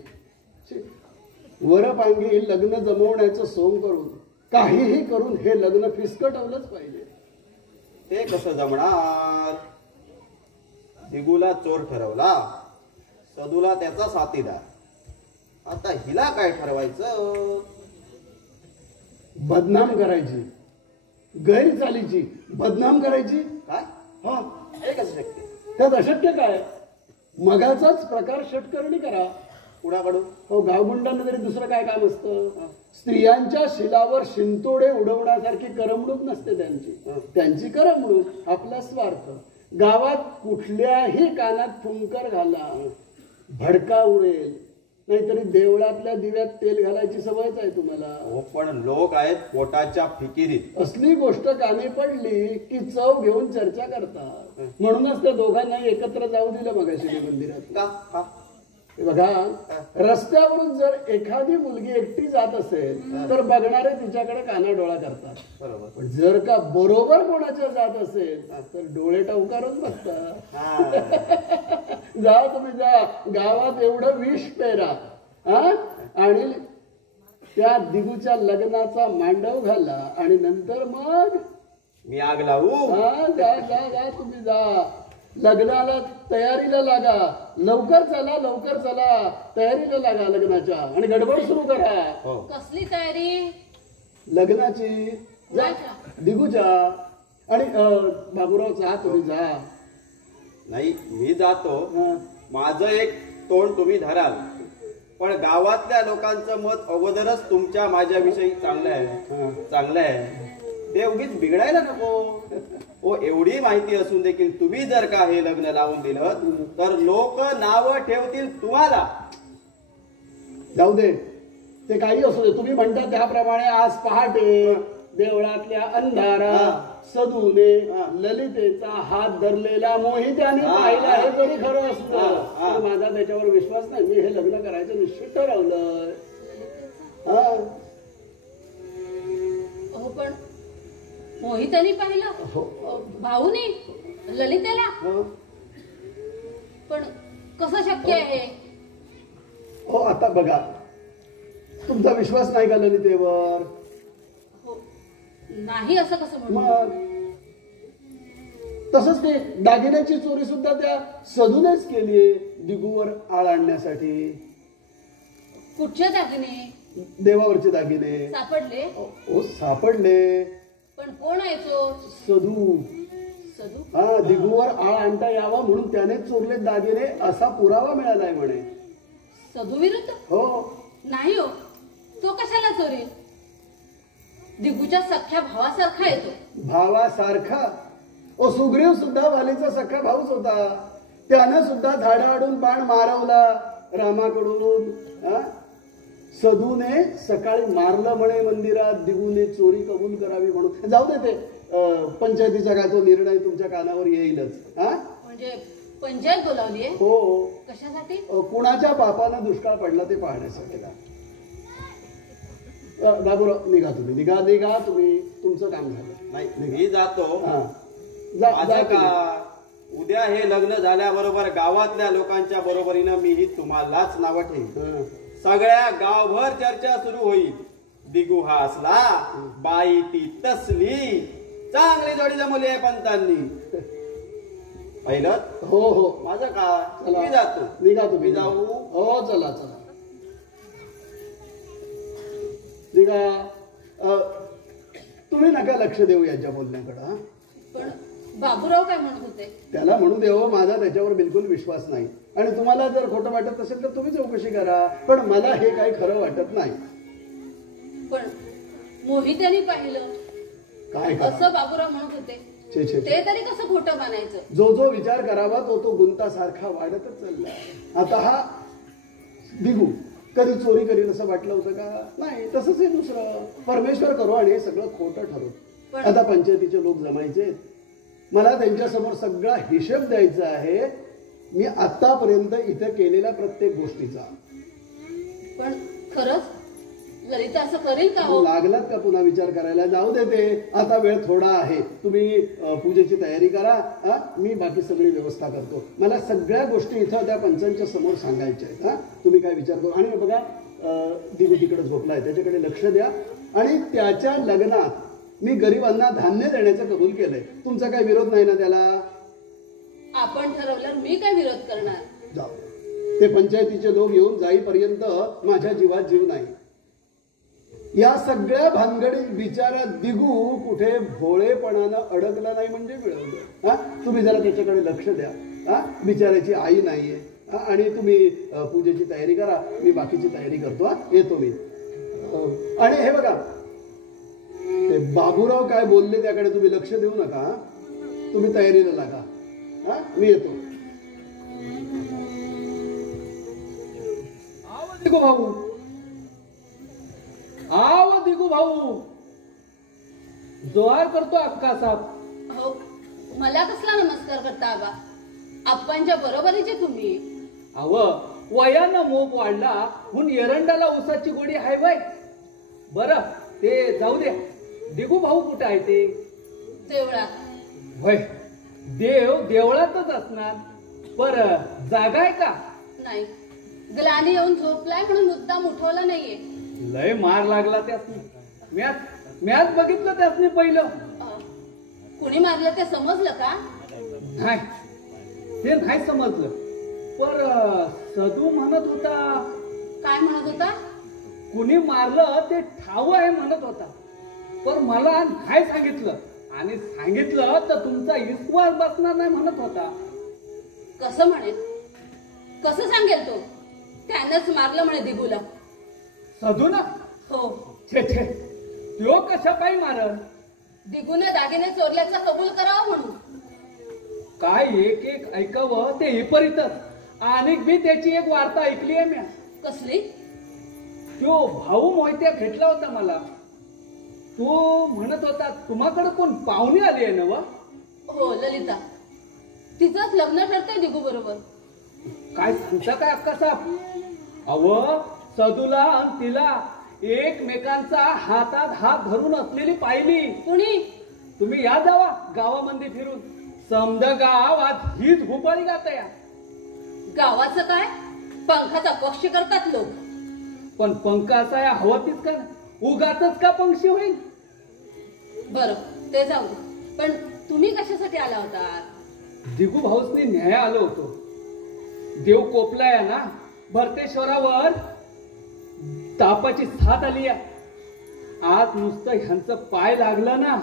वरपांगी लग्न जमवण्याचं सोंग करून काहीही करून हे लग्न फिसकटवलंच पाहिजे. ते कसं जमणार? दिगूला चोर ठरवला, सदूला त्याचा साथीदार. आता हिला काय ठरवायचं? बदनाम करायची, गैरचालीची बदनाम करायची. काय? हा हे कसं शक्य? त्यात अशक्य काय? मगाचाच प्रकार षटकर्णी करा. कुणाकडून? हो गावगुंडांना तरी दुसरं काय काम असतं? स्त्रियांच्या शिलावर शिंतोडे उडवण्यासारखी करमणूक नसते त्यांची. त्यांची करमणूक आपला स्वार्थ. गावात कुठल्याही कानात फुंकर घाला, भडका उडेल. नाहीतरी देवळातल्या दिव्यात तेल घालायची सवयच आहे तुम्हाला. हो पण लोक आहेत पोटाच्या फिकिरीत. असली गोष्ट कानी पडली की चव घेऊन चर्चा करतात. म्हणूनच त्या दोघांना एकत्र जाऊ दिलं मगाशी मंदिरात. का? बघा रस्त्यावरून जर एखादी मुलगी एकटी जात असेल तर बघणारे तिच्याकडे काना डोळा करतात. बरोबर. पण जर का बरोबर कोणाच्या जात असेल तर डोळे टवकारून बघतात. जा तुम्ही जा, गावात एवढं विष पेरा आणि त्या दिगूच्या लग्नाचा मांडव घाला आणि नंतर मग मी आग लावू. जा जा जा तुम्ही जा. लग्नाला तयारीला लागा. लवकर चला, लवकर चला. तयारीला लागा लग्नाच्या आणि गडबड सुरू करा. कसली तयारी? लग्नाची. जा दिगूच्या. आणि बाबूराव जा तुम्ही जा. नाही मी जातो. माझं एक तोंड तुम्ही धराल, पण गावातल्या लोकांचं मत अगोदरच तुमच्या माझ्याविषयी चांगलं आहे. चांगलं आहे. ते उगीच बिघडायला नको. हो एवढी माहिती असून देखील तुम्ही जर का हे लग्न लावून दिलं तर लोक नाव ठेवतील तुम्हाला. जाऊ दे. ते काही असू दे, तुम्ही म्हणता त्याप्रमाणे आज पहाटे देवळातल्या अंधारात सदूने ललितेचा हात धरलेला मोहित्याने पाहिला. हे जरी खरं असलं तर माझा त्याच्यावर विश्वास नाही. मी हे लग्न करायचं निश्चित ठरवलं. हो, पण मोहिताने पाहिलं, भाऊनी ललितेला, पण कसं शक्य आहे? हो, आता बघा, तुमचा विश्वास नाही का ललितेवर? हो, नाही असं कसं म्हणू? मग तसंच ते दागिन्याची चोरी सुद्धा त्या सदूनेच केलीये दिगूवर आळ आणण्यासाठी. कुठचे दागिने? देवावरचे दागिने सापडले? हो, सापडले. पण कोण आहे चोर? सदू. सदू? हा, दिगूवर आळ आणता यावा म्हणून त्याने चोरले दागिने असा पुरावा मिळालाय म्हणे. सदू विरुद्ध? हो. नाही हो, तो कशाला चोरी? दिगूच्या सख्या भावासारखा येतो. भावासारखा? ओ, सुग्रीव सुद्धा वालीचा सख्खा भाऊच होता. त्यानं सुद्धा झाडाआडून बाण मारवला रामाकडून. सदूने सकाळी मारलं म्हणे मंदिरात, दिगूने चोरी कबूल करावी म्हणून. जाऊ दे, ते पंचायतीचा काय तो निर्णय तुमच्या कानावर येईलच. म्हणजे पंचायत बोलावलीये? हो. कशासाठी? कुणाच्या बापाला दुष्काळ पडला ते पाहण्यासाठी. बाबूराव, निघा तुम्ही, निघा निघा तुम्ही, तुमचं काम झालं. नाही, मी जातो. जा का उद्या हे लग्न झाल्याबरोबर गावातल्या लोकांच्या बरोबरीनं मीही तुम्हालाच नावं ठेवीन. सगळ्या गावभर चर्चा सुरू होईल. दिगू हा असला, बाई ती तसली, चांगली जोडी जमवली आहे पंतांनी. पहिलं हो हो, माझं का, मी जातो. निघा तुम्ही, जाऊ. हो, चला चला, निघा. तुम्ही नका लक्ष देऊ याच्या बोलण्याकडं. पण बाबूराव काय म्हणत होते? त्याला म्हणू देव, माझा त्याच्यावर बिलकुल विश्वास नाही. आणि तुम्हाला जर खोटं वाटत असेल तर तुम्ही चौकशी करा, पण मला हे काही खरं वाटत नाही. पण मोहित्याने पाहिलं काय असं बाबूराव म्हणत होते. ते तरी कसं खोटं मानायचं? जो जो विचार करावा तो गुंतासारखा वाढतच चालला. आता हा दिगू कधी चोरी करील असं वाटलं होतं का? नाही. तसंच हे दुसरं परमेश्वर करो आणि हे सगळं खोटं ठरव. आता पंचायतीचे लोक जमायचे, मला त्यांच्यासमोर सगळा हिशेब द्यायचा आहे, मी आतापर्यंत इथे केलेल्या प्रत्येक गोष्टीचा. पण खरंच ललिता असं करेल का? हो, लागलात का पुन्हा विचार करायला? जाऊ देते, आता वेळ थोडा आहे. तुम्ही पूजेची तयारी करा, मी बाकी सगळी व्यवस्था करतो. मला सगळ्या गोष्टी इथं त्या पंचांच्या समोर सांगायच्या आहेत. तुम्ही काय विचार करू. आणि बघा, दिगू तिकडे झोपलाय, त्याच्याकडे लक्ष द्या. आणि त्याच्या लग्नात मी गरिबांना धान्य देण्याचं कबूल केलंय. तुमचा काय विरोध नाही ना त्याला? आपण ठरवलं, मी काय विरोध करणार? जाऊ, ते पंचायतीचे लोक येऊन जाईपर्यंत माझ्या जीवात जीव नाही. या सगळ्या भानगडीत बिचारा दिगू कुठे भोळेपणानं अडकला नाही म्हणजे मिळवलं. तुम्ही जरा त्याच्याकडे लक्ष द्या. बिचाराची आई नाहीये. आणि तुम्ही पूजेची तयारी करा, मी बाकीची तयारी करतो. येतो मी. आणि हे बघा, ते बाबूराव काय बोलले त्याकडे तुम्ही लक्ष देऊ नका. तुम्ही तयारीला लागा. मी येतो. दिगू भाऊ, आव दिगू भाऊ, जोहार करतो अक्का साहेब. हो, मला कसला नमस्कार करता आबा? आप्पांच्या बरोबरीचे तुम्ही. अव वयानं मोप वाढला म्हणून एरंडाला उसाची गोडी हाय बाय. बरं, ते जाऊ द्या. दिगू भाऊ कुठे आहे ते? देवळात. होय, देव देवळातच असणार. पर जागा आहे का? नाही, ग्लानी येऊन झोपलाय म्हणून मुद्दाम उठवला नाहीये. लय मार लागला त्यासनी. म्याच बघितलं त्यासनी पहिलं. कुणी मारलं ते समजलं का? नाही, ते नाही समजलं. पर सदू म्हणत होता. काय म्हणत होता? कुणी मारलं ते ठाव आहे म्हणत होता. पर मला नाही सांगितलं, आणि सांगितलं तर तुमचा विश्वास बसणार नाही म्हणत होता. कसं म्हणेल? कसं सांगेल तो? त्यानंच मारलं म्हणे दिगूला. सदू ना? हो. छे छे, तो कशा पायी मारल? दिगूने दागिने चोरल्याचा कबूल करावं म्हणून. काय एक एक ऐकावं ते विपरीतच. आणि मी त्याची एक वार्ता ऐकली आहे म्या. कसली? तो भाऊ मोहित्या भेटला होता मला. तो म्हणत होता तुम्हाकडे कोण पाहुणे आली आहे ना वा? हो ललिता, तिचंच लग्न ठरतंय दिगू बरोबर. काय सांगता काय अक्का साहेब? अव सदूला आणि तिला एकमेकांचा हातात हात धरून असलेली पाहिली. कुणी? तुम्ही या जावा गावामध्ये फिरून. समद गाव आज हीच भोपाळी गात या. गावाचं काय? पंखाचा पक्ष करतात लोक. पण पंखाचा या हवातीच का उगातच का पंक्षी होईल? बरं ते जाऊ दे. पण तुम्ही कशासाठी आला होता? दिगू भाऊसनी न्याय आलो होतो. देव कोपलाय ना भरतेश्वरावर तापाची साथ आली आहे. आज नुसतं ह्यांचं पाय लागलं ना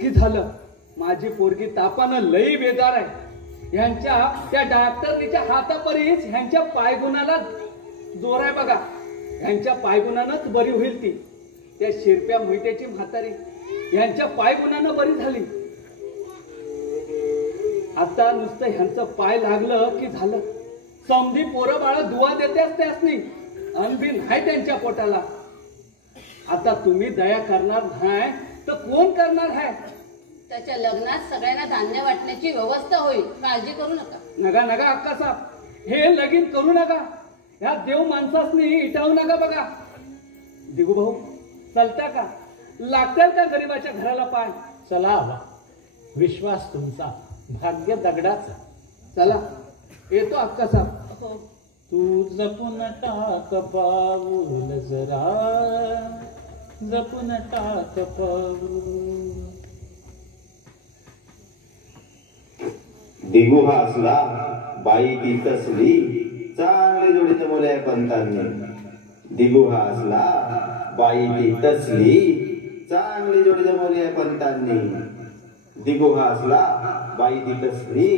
की झालं. माझी पोरगी तापानं लई बेजार आहे. ह्यांच्या त्या डॉक्टरनीच्या हातापरीच ह्यांच्या पायगुणाला जोर आहे बघा. ह्यांच्या पायगुणानंच बरी होईल ती. त्या शिरप्या मोहित्याची म्हातारी ह्यांच्या पायगुणानं बरी झाली. आता नुसतं ह्यांचं पाय लागलं की झालं. समधी पोरं बाळ दुआ देतेच त्यासनी अनबी नाही त्यांच्या पोटाला. आता तुम्ही दया करणार नाही तर कोण करणार आहे? त्याच्या लग्नात सगळ्यांना धान्य वाटण्याची व्यवस्था होईल, काळजी करू नका. नका नका अक्का साहेब, हे लगीन करू नका. ह्या देव माणसासनी इटावू नका बघा. दिगू भाऊ चलता का? लागतात का गरीबाच्या घराला पाय? चला बा, विश्वास तुमचा, भाग्य दगडाचा. चला येतो अक्का साहेब. हो. तू जपून टाक पाऊल जरा, जपून टाक पाऊल. दिगू हा असला बाई ती तसली, चांगले जोडी जमवले पंतांनी. दिगू हा असला बाई ती तसली, चांगली जोडी जमवली आहे पंतांनी. दिगू हा असला बाई ती तसली,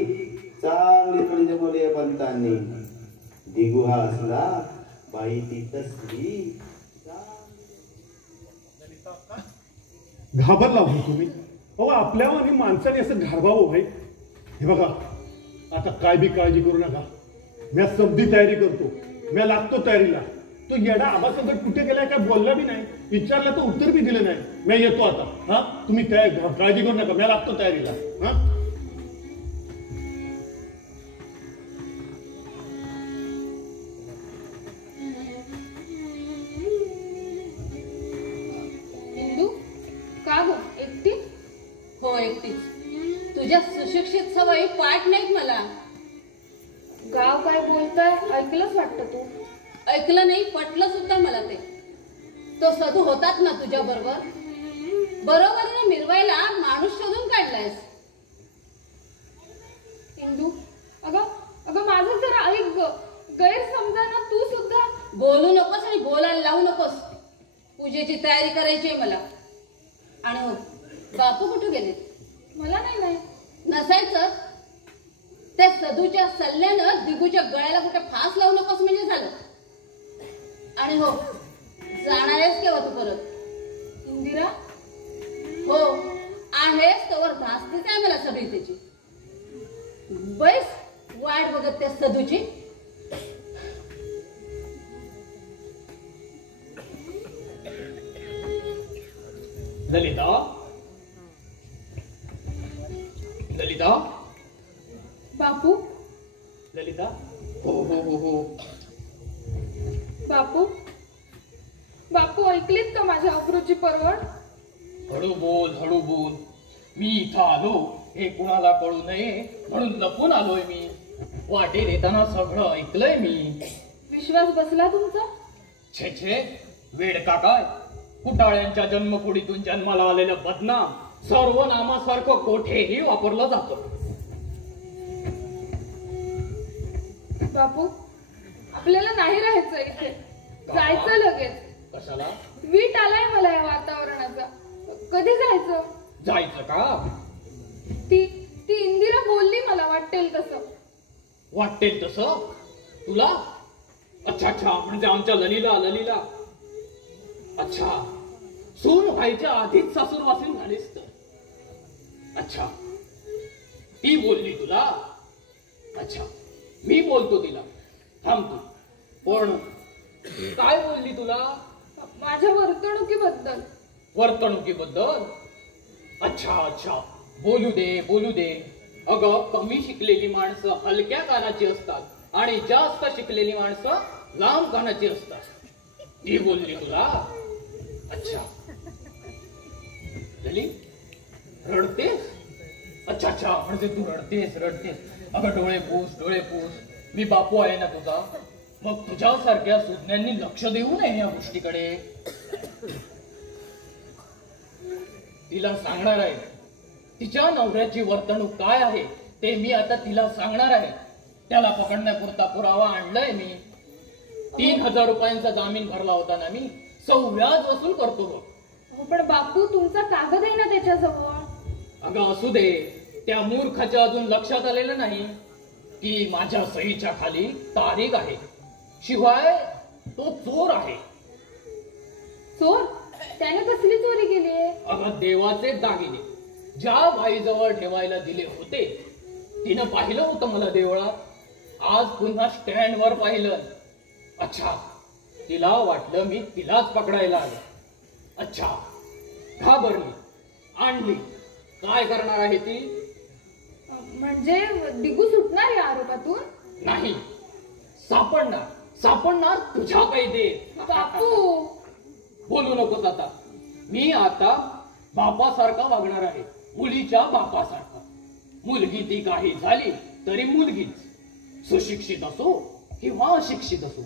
चांगली जोडी जमवली आहे पंतांनी. दिगू हा असला बाई ती तसली. घाबरला हो तुम्ही? अहो आपल्यावर माणसाने असं घाबरावं भाई. हे बघा, आता काय बी काळजी करू नका. मी समधी तयारी करतो. मी लागतो तयारीला. तो येडा आबासकट कुठे गेलाय काय बोलला बी नाही, विचारलं तर उत्तर बी दिलं नाही. मी येतो आता. हा तुम्ही काळजी करू नका. मी लागतो तयारीला. हा इंदू का गो एकटी? हो एकटीच. तुझ्या सुशिक्षित सवयी पाठ नाहीत मला. गाव काय बोलताय ऐकलंच वाटतं तू. ऐकलं नाही, पटलं सुद्धा मला ते. तो सदू होतात ना तुझ्या बरोबर, बरोबरीने मिरवायला माणूस शोधून काढलायस. इंदू अगं अगं माझं जरा ऐक ग. गैरसमजा ना तू सुद्धा. बोलू नकोस आणि बोलायला लावू नकोस. पूजेची तयारी करायची आहे मला. आणि हो, बापू कुठे गेले? मला नाही नाही नसायचं. त्या सदूच्या सल्ल्यानं दिगूच्या गळ्याला कुठे फास लावू नकोस म्हणजे झालं. आणि हो, जाणार आहेस केव्हा तू परत? इंदिरा हो आहेस तोवर धास्तीच आहे मला सगळी त्याची. बैस वाट बघत त्या सदूची. ललिता, ललिता, बापू. ललिता. हो हो हो हो. बापू बापू ऐकलीत का माझ्या अप्रूची परवड? हळू बोल, हळू बोल. मी इथं आलो हे कुणाला कळू नये म्हणून लपून आलोय मी. वाटेत येताना सगळं ऐकलंय मी. विश्वास बसला तुमचा? छे छे, वेड का काय? कुटाळ्यांच्या जन्मकुडीतून जन्माला आलेलं बदनाम सर्वनामासारखं कोठेही वापरलं जातं. बापू आपल्याला नाही राहायचं इथे. जायचं लगेच. कशाला? वीट आलाय मला या वातावरणाचा. कधी जायचं? जायचं का? ती ती इंदिरा बोलली मला वाटेल तसं. वाटेल तसं तुला? अच्छा अच्छा, म्हणजे आमच्या ललीला. ललीला अच्छा, सून व्हायच्या आधीच सासूरवासीन झालीस तर. अच्छा, ती बोलली तुला? अच्छा, मी बोलतो तिला. थांब तू. पण काय बोलली तुला? माझ्या वर्तणुकीबद्दल. वर्तणुकीबद्दल? अच्छा अच्छा, बोलू दे बोलू दे. अगं, कमी शिकलेली माणसं हलक्या कानाची असतात आणि जास्त शिकलेली माणसं लांब कानाची असतात. ती बोलली तुला? अच्छा. लली, रडतेस? अच्छा अच्छा, म्हणजे तू रडतेस. अगं, डोळे पुस. मी बापू आहे ना तुझा. मग तुझ्यासारख्या सुज्ञांनी लक्ष देऊ नये या गोष्टीकडे. तिला सांगणार आहे. तिच्या नवऱ्याची वर्तणूक काय आहे ते मी आता तिला सांगणार आहे. त्याला पकडण्यापुरता पुरावा आणलाय मी. 3000 रुपयांचा जामीन भरला होता ना मी. व्याज वसूल करतो बघ. हो, पण बापू तुमचा कागद आहे ना त्याच्याजवळ. अगं, असू दे. त्या मूर्खाच्या अजून लक्षात आलेलं नाही की माझ्या सहीच्या खाली तारीख आहे. शिवाय तो चोर आहे. चोर? त्याने कसली चोरी केली? अगं, देवाचे दागिने ज्या बाईजवळ ठेवायला दिले होते तिनं पाहिलं होतं मला देवळात. आज पुन्हा स्टँडवर पाहिलं. अच्छा, तिला वाटलं मी तिलाच पकडायला आलो. अच्छा, घाबरली, आणली. काय करणार आहे ती? म्हणजे दिगू सुटणार या आरोपातून? नाही, सापडणार तुझ्या कैदे. बापू बोलू नकोस आता. मी आता बापासारखा वागणार आहे, मुलीच्या बापासारखा. मुलगी ती काही झाली तरी मुलगीच. सुशिक्षित असो किंवा अशिक्षित असो,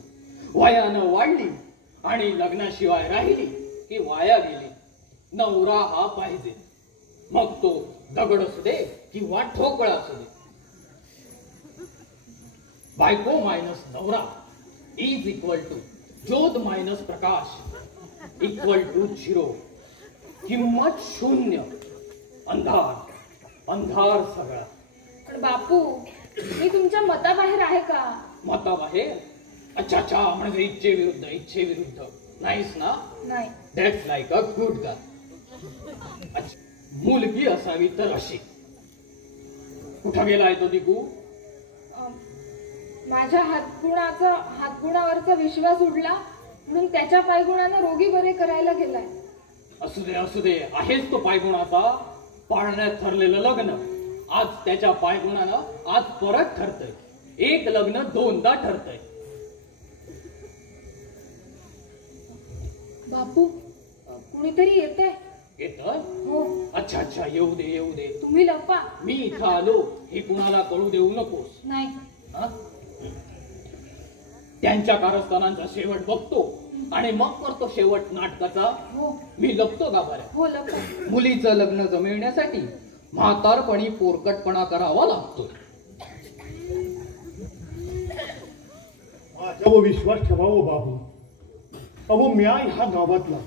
वयानं वाढली आणि लग्नाशिवाय राहिली की वाया गेली. नवरा हा पाहिजे, मग तो दगड असू दे किंवा ठोकळा असू दे. बायको मायनस नवरा इज इक्वल टू ज्योत मायनस प्रकाश इक्वल टू 0. किंमत 0. अंधार सगळा. पण बापू, मी तुमच्या मताबाहेर आहे का? मताबाहेर? अच्छा अच्छा, म्हणजे इच्छे विरुद्ध नाहीस ना? नाही. That's like a good girl. अच्छा, मुलगी असावी तर अशी. कुठं गेलाय तो दिगू? माझ्या हातगुणावरचा विश्वास उडला म्हणून त्याच्या पायगुणानं रोगी बरे करायला गेलाय. असू दे. आहेच तो पायगुणाचा. पाळण्यात ठरलेलं लग्न आज त्याच्या पायगुणानं आज परत ठरतंय. एक लग्न 2दा ठरतंय. बापू, कुणीतरी येतंय. येतंय? हो. अच्छा अच्छा, येऊ दे. तुम्ही लपा. मी इथं आलो हे कुणाला कळू देऊ नकोस. नाही. त्यांच्या कारस्थानांचा शेवट बघतो आणि मग करतो शेवट नाटकाचा. हो. मी लपतो का बरं? हो, लपा. मुलीचं लग्न जमविण्यासाठी म्हातारपणी पोरकटपणा करावा लागतो. माझ्यावर विश्वास ठेवावं बाबू. अहो, म्या ह्या गावातला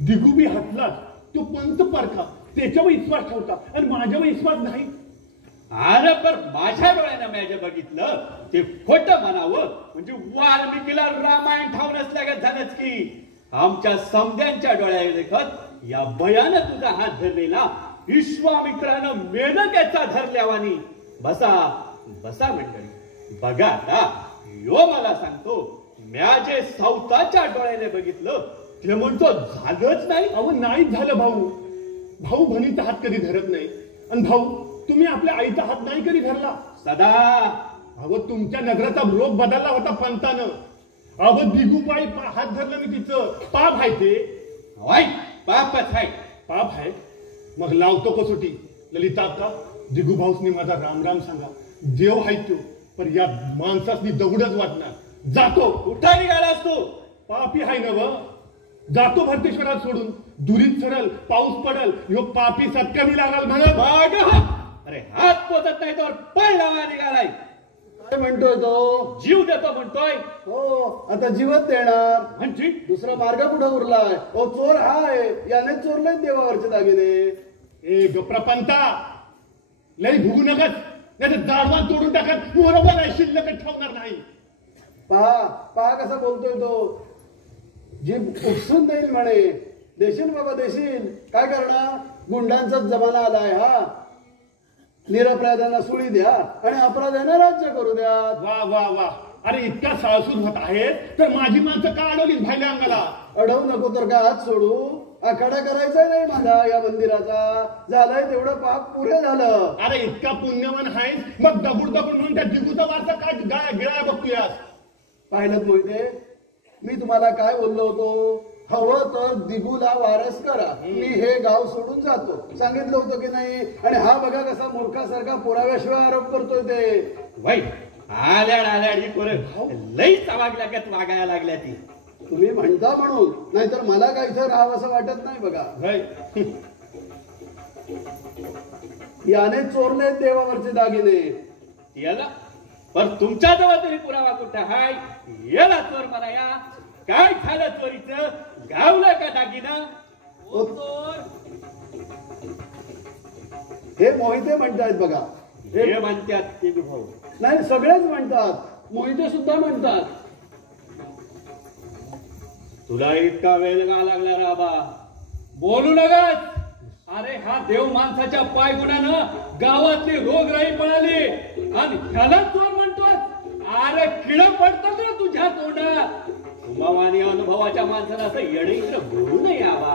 दिगू बी हातलाच, तो पंत पारखा, त्याच्यावर विश्वास ठेवता आणि माझ्यावर विश्वास नाही. अरे, पण माझ्या डोळ्यानं मी बघितलं ते खोटं म्हणावं म्हणजे वाल्मिकीला रामायण ठाऊन असल्यागत झालंच की. आमच्या समद्यांच्या डोळ्या देखत या बयानं तुझा हात धरलेला विश्वामित्रानं मेनकेचा धरल्यावानी. बसा मंडळी, बघा आता. यो मला सांगतो, म्या जे सौताच्या डोळ्याने बघितलं ते म्हणतो झालंच नाही. अहो, नाहीच झालं भाऊ बहिणीचा हात कधी धरत नाही. आणि भाऊ, तुम्ही आपल्या आईचा हात नाही कधी धरला सदा. अहो, तुमच्या नगराचा रोग बदलला होता पंतानं. अहो, दिगूबाई हात धरलं मी तिचं. पाप आहे ते. पापच आहे. पाप आहे. मग लावतो कसोटी. ललिता अक्का, दिगू भाऊसनी माझा राम सांगा. देव आहे तो, पण या माणसासनी दगडच वाटणार. जातो. कुठं निघालास तू? पापी आहे ना व. जातो भरतेश्वरात सोडून. दुरीत सरल, पाऊस पडल, ह्यो पापी सत्कमी लागल म्हणत. अरे, हात पोचत नाही तर पाय लावा निघालाय. काय म्हणतोय तो? जीव देतो म्हणतोय. हो, आता जीवच देणार म्हणजे दुसरा मार्ग कुठं उरलाय? ओ, चोर हाय, याने चोरले देवावरचे दागिने. ए गप्रपंता, लई भुगू नकच, नाही तर दाढवान तोडून टाकत. बरोबर आहे, शिल्लक ठेवणार नाही. पहा कसा बोलतोय तो. जीभ उपसून देईल म्हणे. देशील बाबा, देशील. काय करणार? गुंडांचाच जमाना आलाय हा. निरपराध्यांना सुळी द्या आणि अपराध्यांना राज्य करू द्या. वा वा वा, अरे इतका साळसूद होत आहे तर माझी माणसं का अडवलीत भाईल्या अंगाला? अडवू नको तर का हात सोडू? आखाडा करायचा नाही माझा या मंदिराचा. झालंय तेवढं पाप पुरे झालं. अरे इतका पुण्यवान आहेस मग दगड दगड म्हणून त्या दिगूचा वारसा काय गिळाय बघतोयास? पाहिलं मोहिते, मी तुम्हाला काय बोललो होतो? हवं तर दिगूला वारस करा, मी हे गाव सोडून जातो सांगितलं होतं की नाही? आणि हा बघा कसा मूर्खासारखा पुराव्याशिवाय आरोप करतोय ते. वाईट आल्या ही पोरं लई वागल्यागत वागायला लागल्या ती. तुम्ही म्हणता म्हणून, नाहीतर मला काय इथं राहावं असं वाटत नाही बघा. याने चोरले देवावरचे दागिने. याला पण तुमच्या जवळ तरी पुरावा कुठं हाय? याला चोर म्हणा या. काय झालं चोरीचं? गावलं का दागिना? ओ चोर हे मोहिते म्हणतायत बघा. हे म्हणतात ते भाऊ. नाही सगळेच म्हणतात, मोहिते सुद्धा म्हणतात. तुला इतका वेळ का लागला राबा? बोलू नकास. अरे हा देव माणसाच्या पाय गुणानं गावातली रोगराई पळाली आणि ह्याला चोर म्हणतोस? अरे किड पडतात ना तुझ्या तोंडात. उमावानी अनुभवाच्या माणसाला असं येडीकडे बोलू नये आबा.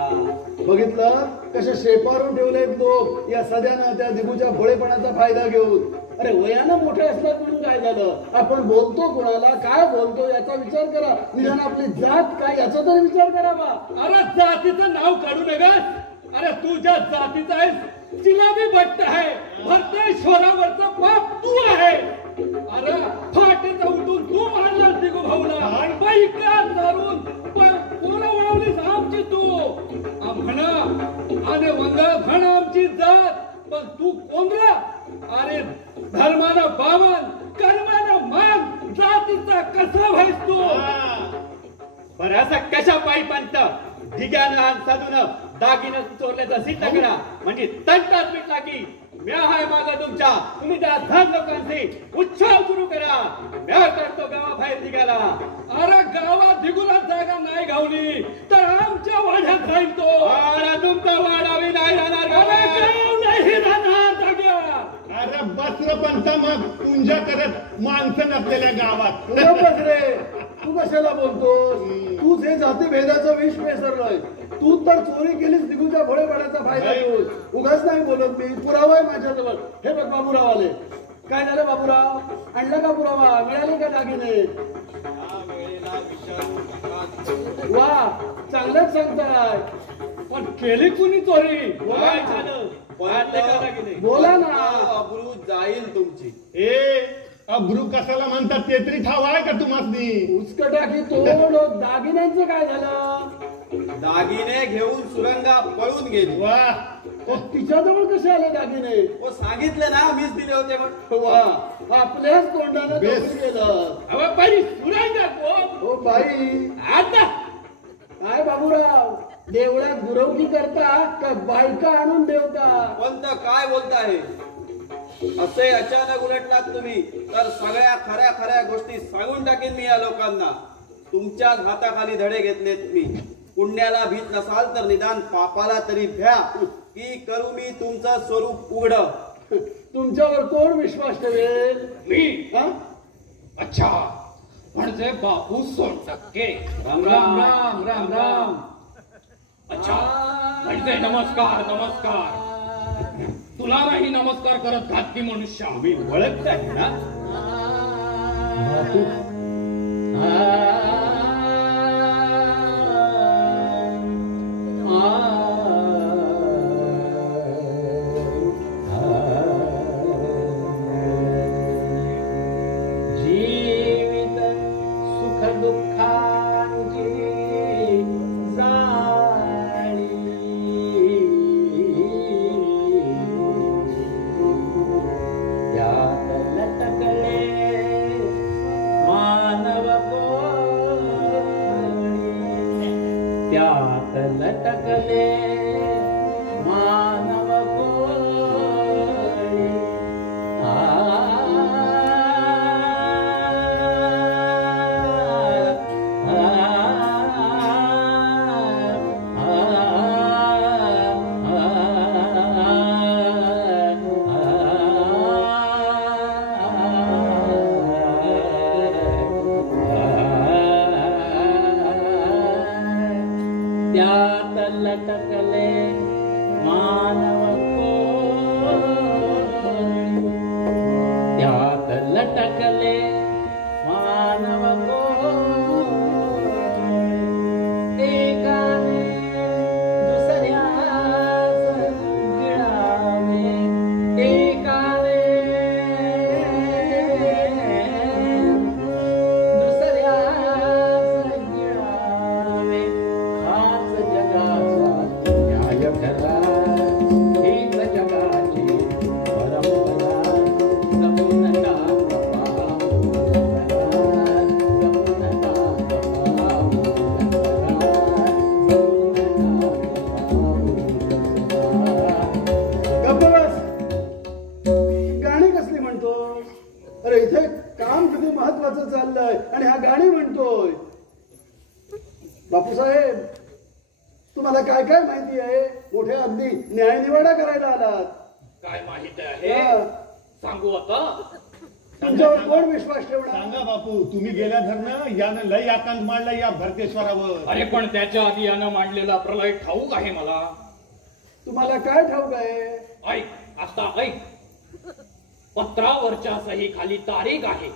बघितलं कसे शेपारून ठेवलेत लोक या सध्यानं त्या दिगूच्या भोळेपणाचा फायदा घेऊन. अरे वयानं मोठे असतात म्हणून काय झालं? आपण बोलतो कुणाला, काय बोलतो याचा विचार करा. निदान आपली जात काय याचा तरी विचार करावा. अरे जातीचं नाव काढू नका. अरे तुझ्या जातीचा आहेस, जिलाबी भट्ट आहे, भरतेश्वरावरचा बाप तू आहे. अरे फाटेचा उठून तू मारलास दिगू भाऊला. बाई का धरून पोरं वळवलीस आमची तू. म्हणा आणि वंगा म्हण आमची जात, पण तू कोंबडा. अरे धर्मानं बावन, कर्मानं मान, जातीचा कसा व्हायस तू? बरं असं कशा पायी पंत ढिग्यानं आणि साधून दागिनं चोरल्याचा सिद्ध करा म्हणजे तंटात मिटला की म्या हाय माग तुमच्या. तुम्ही त्या धन लोकांचे उच्छाव सुरू करा. म्या करतो गावाबाहेर निघाला. अरे गावात दिगूला जागा नाही गावली तर आमच्या वाड्यात राहील तो. अरे तुमचा वाडावी नाही राहणार. गाव नाही राहणार जाग्या. अरे बसर पंत मग तुंजा करत माणसं नसलेल्या गावात. बस रे, तू कशाला बोलतोस? तूच हे जातीभेदाचं विष पेसरलंय. तू तर चोरी केलीस दिगूच्या भोळेपणाचा फायदा घेऊन. उगाच नाही बोलत मी. पुरावा आहे माझ्याजवळ. हे बघ बाबूराव आले. काय झालं बाबूराव? आणला का पुरावा? मिळाले का दागिने? वा चांगलंच सांगताय. पण केली कुणी चोरी? काय झालं? बोला ना. अब्रू जाईल तुमची. अब्रू कशाला म्हणतात ते तरी ठाव आहे का तुम्हाला? उचकटाकी तोड. दागिन्यांचं काय झालं? दागिने घेऊन सुरंगा पळून गेली. वा तिच्याजवळ कसे आले दागिने? हो सांगितले ना, मीच दिले होते. पण वा आपल्याच तोंडानं गेलं. अहो बाई सुरांगा कोण? हो बाई. आता काय बाबूराव, देवळात गुरवणी करता का बायका आणून ठेवता? पंत काय बोलताय? असे अचानक उलटलात तुम्ही तर सगळ्या खऱ्या खऱ्या गोष्टी सांगून टाकेन मी या लोकांना. तुमच्याच हाताखाली धडे घेतलेत मी. पुण्याला भीत नसाल तर निदान पापाला तरी भ्या की करू मी तुमचं स्वरूप उघड. तुमच्यावर कोण विश्वास ठेवेल? मी. अच्छा म्हणजे बापू 100%. राम राम राम राम राम. अच्छा म्हणजे नमस्कार नमस्कार. तुला नाही नमस्कार करत घातकी मनुष्य. मी ओळखताय ना? जीवित सुख दुःखांची जाळी त्यात लटकले मानव कोणी. त्यात लटकले मानव कोणी. त्यात लटकले मानव कोळी, त्यात लटकले मानव कोळी, एकाने दुसऱ्यास गिळावे, एकाने दुसऱ्यास गिळावे, हाच जगाचा न्याय खरा, हीच जगाची परंपरा, जपून टाक गप्प बस. गाणी कसली म्हणतोय? अरे इथे काम किती महत्वाचं चाललंय आणि हा गाणी म्हणतोय. बापूसाहेब, तुम्हाला काय काय माहिती आहे? मोठे अगदी न्यायनिवाडा करायला आलात. काय माहित आहे हा. सांगू आता. तुमच्यावर कोण विश्वास ठेवणार? सांगा बापू, तुम्ही गेल्या धरणं यानं लय आकांत मांडला या भरतेश्वरावर. अरे पण त्याच्या आधी यानं मांडलेला प्रलय ठाऊक आहे मला. तुम्हाला काय ठाऊक आहे? ऐक, आता ऐक. पत्रावरच्या सही खाली तारीख आहे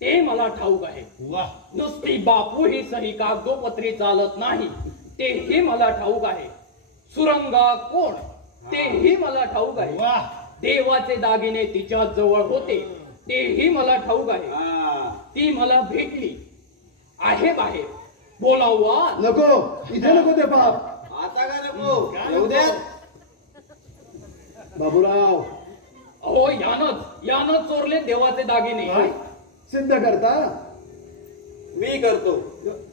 ते मला ठाऊक आहे. वाह, नुसती बापू ही सही कागदोपत्री चालत नाही तेही मला ठाऊक आहे. सुरंगा कोण तेही मला ठाऊक आहे. वाह, देवाचे दागिने तिच्या जवळ होते तेही मला ठाऊक आहे. हा. ती मला भेटली आहे बाहेर. बोलावा. नको, इथे नको ते बाप. आता का नको? येऊ द्या. बाबूराव, अहो यानं चोरले देवाचे दागिने. काय सिद्ध करता? मी करतो.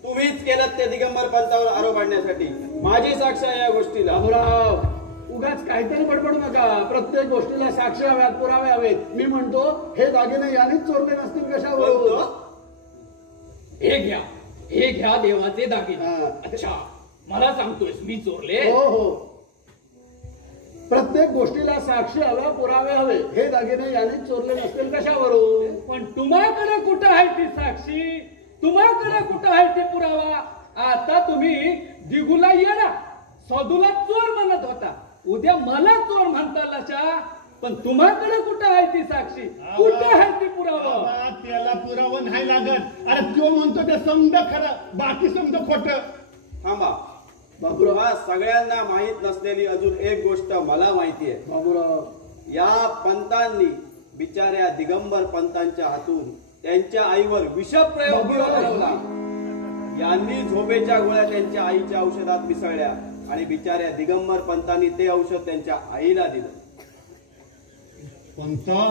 तुम्हीच केलं ते दिगंबर पंतावर आरोप आणण्यासाठी. माझी साक्ष आहे या गोष्टीला. बाबूराव, उगाच काहीतरी बडबडू नका. प्रत्येक गोष्टीला साक्षी हव्यात, पुरावे हवेत. मी म्हणतो हे दागिने यानेच चोरले नसतील कशावर? बोलतो. हे घ्या देवाचे दागिने. हा. अच्छा, मला सांगतोयस मी चोरले? हो हो. प्रत्येक गोष्टीला साक्षी हव्या, पुरावे हवे. हे दागिने यानेच चोरले नसतील कशावरून? पण तुम्हाकडे कुठं आहे ती साक्षी? तुम्हाकडे कुठं आहे ते पुरावा? आता तुम्ही दिगूला येडा, सदूला चोर म्हणत होता, उद्या मला चोर म्हणता लशा. पण तुम्हाकडे कुठं आहे ती साक्षी? कुठं आहे ती पुरावा? बाबा, त्याला पुरावा नाही लागत. अरे तो म्हणतो ते समज खरं, बाकी समज खोट. थांबा. बाबूराव, हा सगळ्यांना माहित नसलेली अजून एक गोष्ट मला माहिती आहे. बाबूराव, या पंतांनी बिचाऱ्या दिगंबर पंतांच्या हातून त्यांच्या आईवर विषप्रयोग करवला. यांनी झोपेच्या गोळ्या त्यांच्या आईच्या औषधात मिसळल्या आणि बिचाऱ्या दिगंबर पंतांनी ते औषध त्यांच्या आईला दिलं. पंता,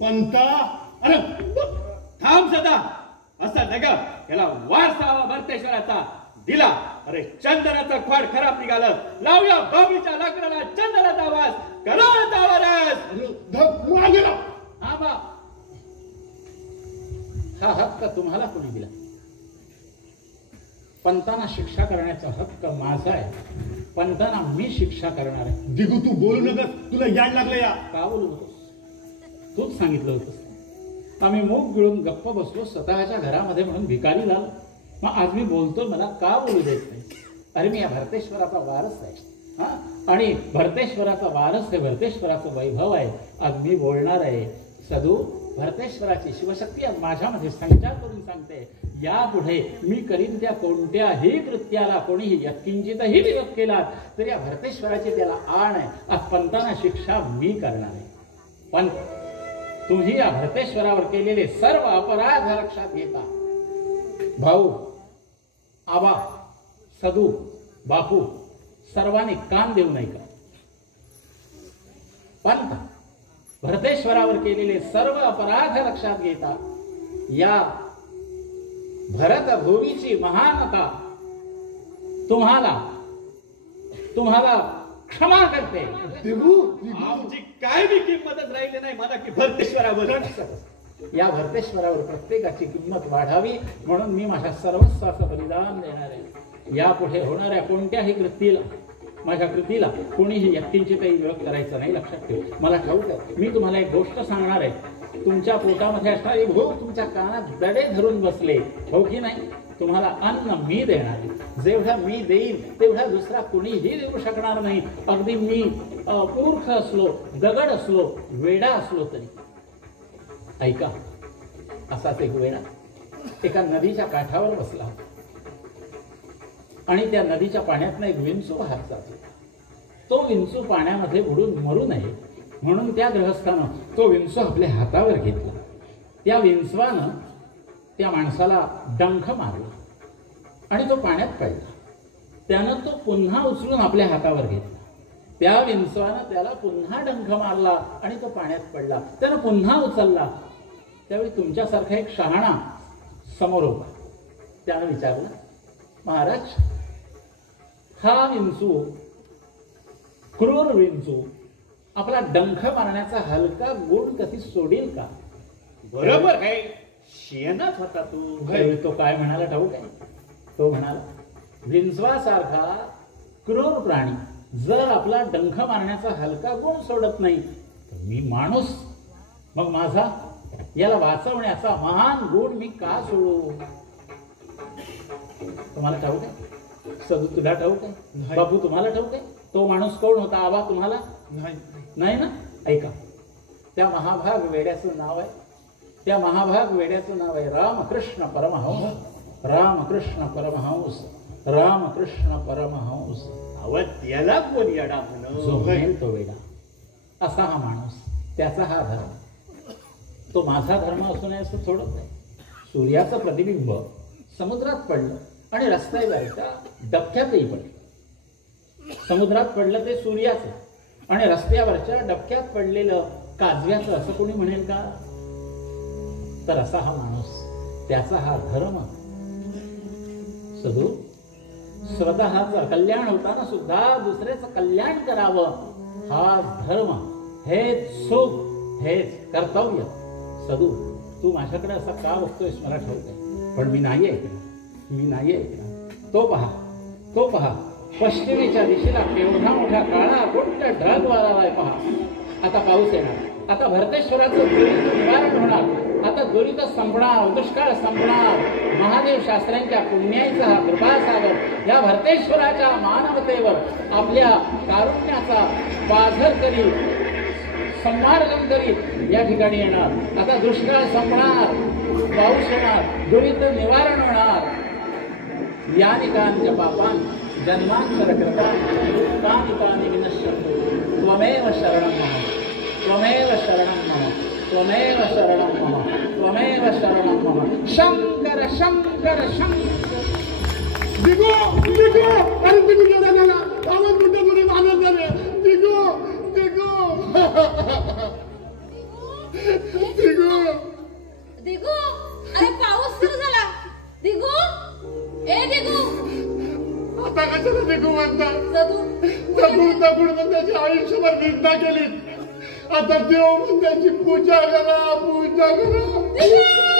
पंता, अरे थांब सदा. असा नका याला वारसावा भरतेश्वराचा दिला. अरे चंदनाचं खोड खराब निघालं. लावूया बाबीच्या लाकडाला चंदनाचा वास, करोनाचा वारस. मागे लाव. हा बा, हा हक्क तुम्हाला कोणी दिला? पंतांना शिक्षा करण्याचा हक्क माझा आहे. पंतांना मी शिक्षा करणार आहे. दिगू, तू बोलू नका, तुला याड लागलं या. का बोलू नकोस? तूच सांगितलं होतंस. आम्ही मूग गिळून गप्प बसलो स्वतःच्या घरामध्ये म्हणून भिकारी झालो. मग आज मी बोलतो, मला का बोलू देत नाही? अरे मी या भरतेश्वराचा वारस आहे. हा, आणि भरतेश्वराचा वारस हे भरतेश्वराचं वैभव आहे. आज मी बोलणार आहे. सदू, भरतेश्वराची शिवशक्ती आज माझ्यामध्ये संचार करून सांगते, यापुढे मी करीन त्या कोणत्याही कृत्याला कोणीही यत्किंचितही विरोध केला तर या भरतेश्वराची त्याला आण आहे. आज पंतांना शिक्षा मी करणार आहे. पण तुम्ही या भरतेश्वरावर केलेले सर्व अपराध लक्षात घेता. भाऊ, आबा, सदू, बापू सर्वांनी कान देऊ नये का? पंत भरतेश्वरावर केलेले सर्व अपराध लक्षात घेता या भरत भूमीची महानता तुम्हाला क्षमा करते. आमची काय बी किंमतच राहिली नाही मला की भरतेश्वरावर. या भरतेश्वरावर प्रत्येकाची किंमत वाढावी म्हणून मी माझ्या सर्वस्वाचं बलिदान देणार आहे. यापुढे होणाऱ्या कोणत्याही माझ्या कृतीला कोणीही यत्किंचितही विरोध करायचा नाही. लक्षात ठेव. मला ठाऊक आहे. मी तुम्हाला एक गोष्ट सांगणार आहे. तुमच्या पोटामध्ये असणारी भूक तुमच्या कानात दडे धरून बसले, हो की नाही? तुम्हाला अन्न मी देणार आहे. जेवढा मी देईन तेवढा दुसरा कुणीही देऊ शकणार नाही. अगदी मी मूर्ख असलो, दगड असलो, वेडा असलो तरी. ऐका, असाच एक वेडा एका नदीच्या काठावर बसला होता आणि त्या नदीच्या पाण्यातनं एक विंचू वाहत जात होता. तो विंचू पाण्यामध्ये बुडून मरू नये म्हणून त्या गृहस्थानं तो विंचू आपल्या हातावर घेतला. त्या विंचवानं त्या माणसाला डंख मारला आणि तो पाण्यात पडला. त्यानं तो पुन्हा उचलून आपल्या हातावर घेतला. त्या विंचवानं त्याला पुन्हा डंख मारला आणि तो पाण्यात पडला. त्यानं पुन्हा उचलला. त्यावेळी तुमच्यासारखा एक शहाणा समोर उभा. त्यानं विचारलं, महाराज, हा विंचू, क्रूर विंचू आपला डंख मारण्याचा हलका गुण कधी सोडील का? बरोबर आहे, शेणात होता तू. तो काय म्हणाला ठाऊक आहे? तो म्हणाला, विंचवासारखा क्रूर प्राणी जर आपला डंख मारण्याचा हलका गुण सोडत नाही तर मी माणूस, मग माझा याला वाचवण्याचा महान गुण मी का सोडू? तुम्हाला ठाऊक आहे? सदू तुला ठाऊक आहे? बापू तुम्हाला ठाऊक आहे? तो माणूस कोण होता? आबा तुम्हाला नाही ना? ऐका, त्या महाभाग वेड्याचं नाव आहे, त्या महाभाग वेड्याचं नाव आहे रामकृष्ण परमहंस. रामकृष्ण परमहंस, रामकृष्ण परमहंस. याला कोण येडा जो म्हणेल तो वेडा, असा हा माणूस, त्याचा हा धर्म. तो माझा धर्म असू नये असं थोडंच आहे. सूर्याचं प्रतिबिंब समुद्रात पडलं आणि रस्त्यावरच्या डबक्यातही पडलं. समुद्रात पडलं ते सूर्याचं आणि रस्त्यावरच्या डबक्यात पडलेलं काजव्याचं असं कोणी म्हणेल का? तर असा हा माणूस, त्याचा हा धर्म. सदू, स्वतःचं कल्याण होताना सुद्धा दुसऱ्याचं कल्याण करावं, हा धर्म, हेच सुख, हेच कर्तव्य. सदू, तू माझ्याकडे असं का बघतोयस मला ठाऊक आहे, पण मी नाही ऐकणार, मी नाही ऐकणार. तो पहा, तो पहा, पश्चिमेच्या दिशेला केवढा मोठा काळा कोणता ढग वारालाय पहा. आता पाऊस येणार, आता भरतेश्वराचं दुरित निवारण होणार, आता दुरित संपणार, दुष्काळ संपणार. महादेव शास्त्र्यांच्या पुण्याईचा हा कृपासागर या भरतेश्वराच्या मानवतेवर आपल्या कारुण्याचा पाझर करीत, संमार्जन करीत या ठिकाणी येणार. आता दुष्काळ संपणार, पाऊस येणार, दुरित निवारण होणार. या निकांच्या पापां जन्मांतर कृतानि तानि विनश्यन्तु. त्वमेव शरणं मम, त्वमेव शरणं मम, त्वमेव शरणं मम, त्वमेव शरणं मम. शंकर शंकर शंकर. दिगो दिगो, अरे दिगो गेला गेला, आवाज कुठे कुठे मानत झाले. दिगो दिगो दिगो दिगू, अरे पाऊस सुरू झाला. दिगू, ए दिगू. आता कशाला दिगू म्हणता? सदू, दगड दगड म्हणून त्याची आयुष्यभर निंदा केली. आता देव म्हणून त्याची पूजा करा, पूजा करा.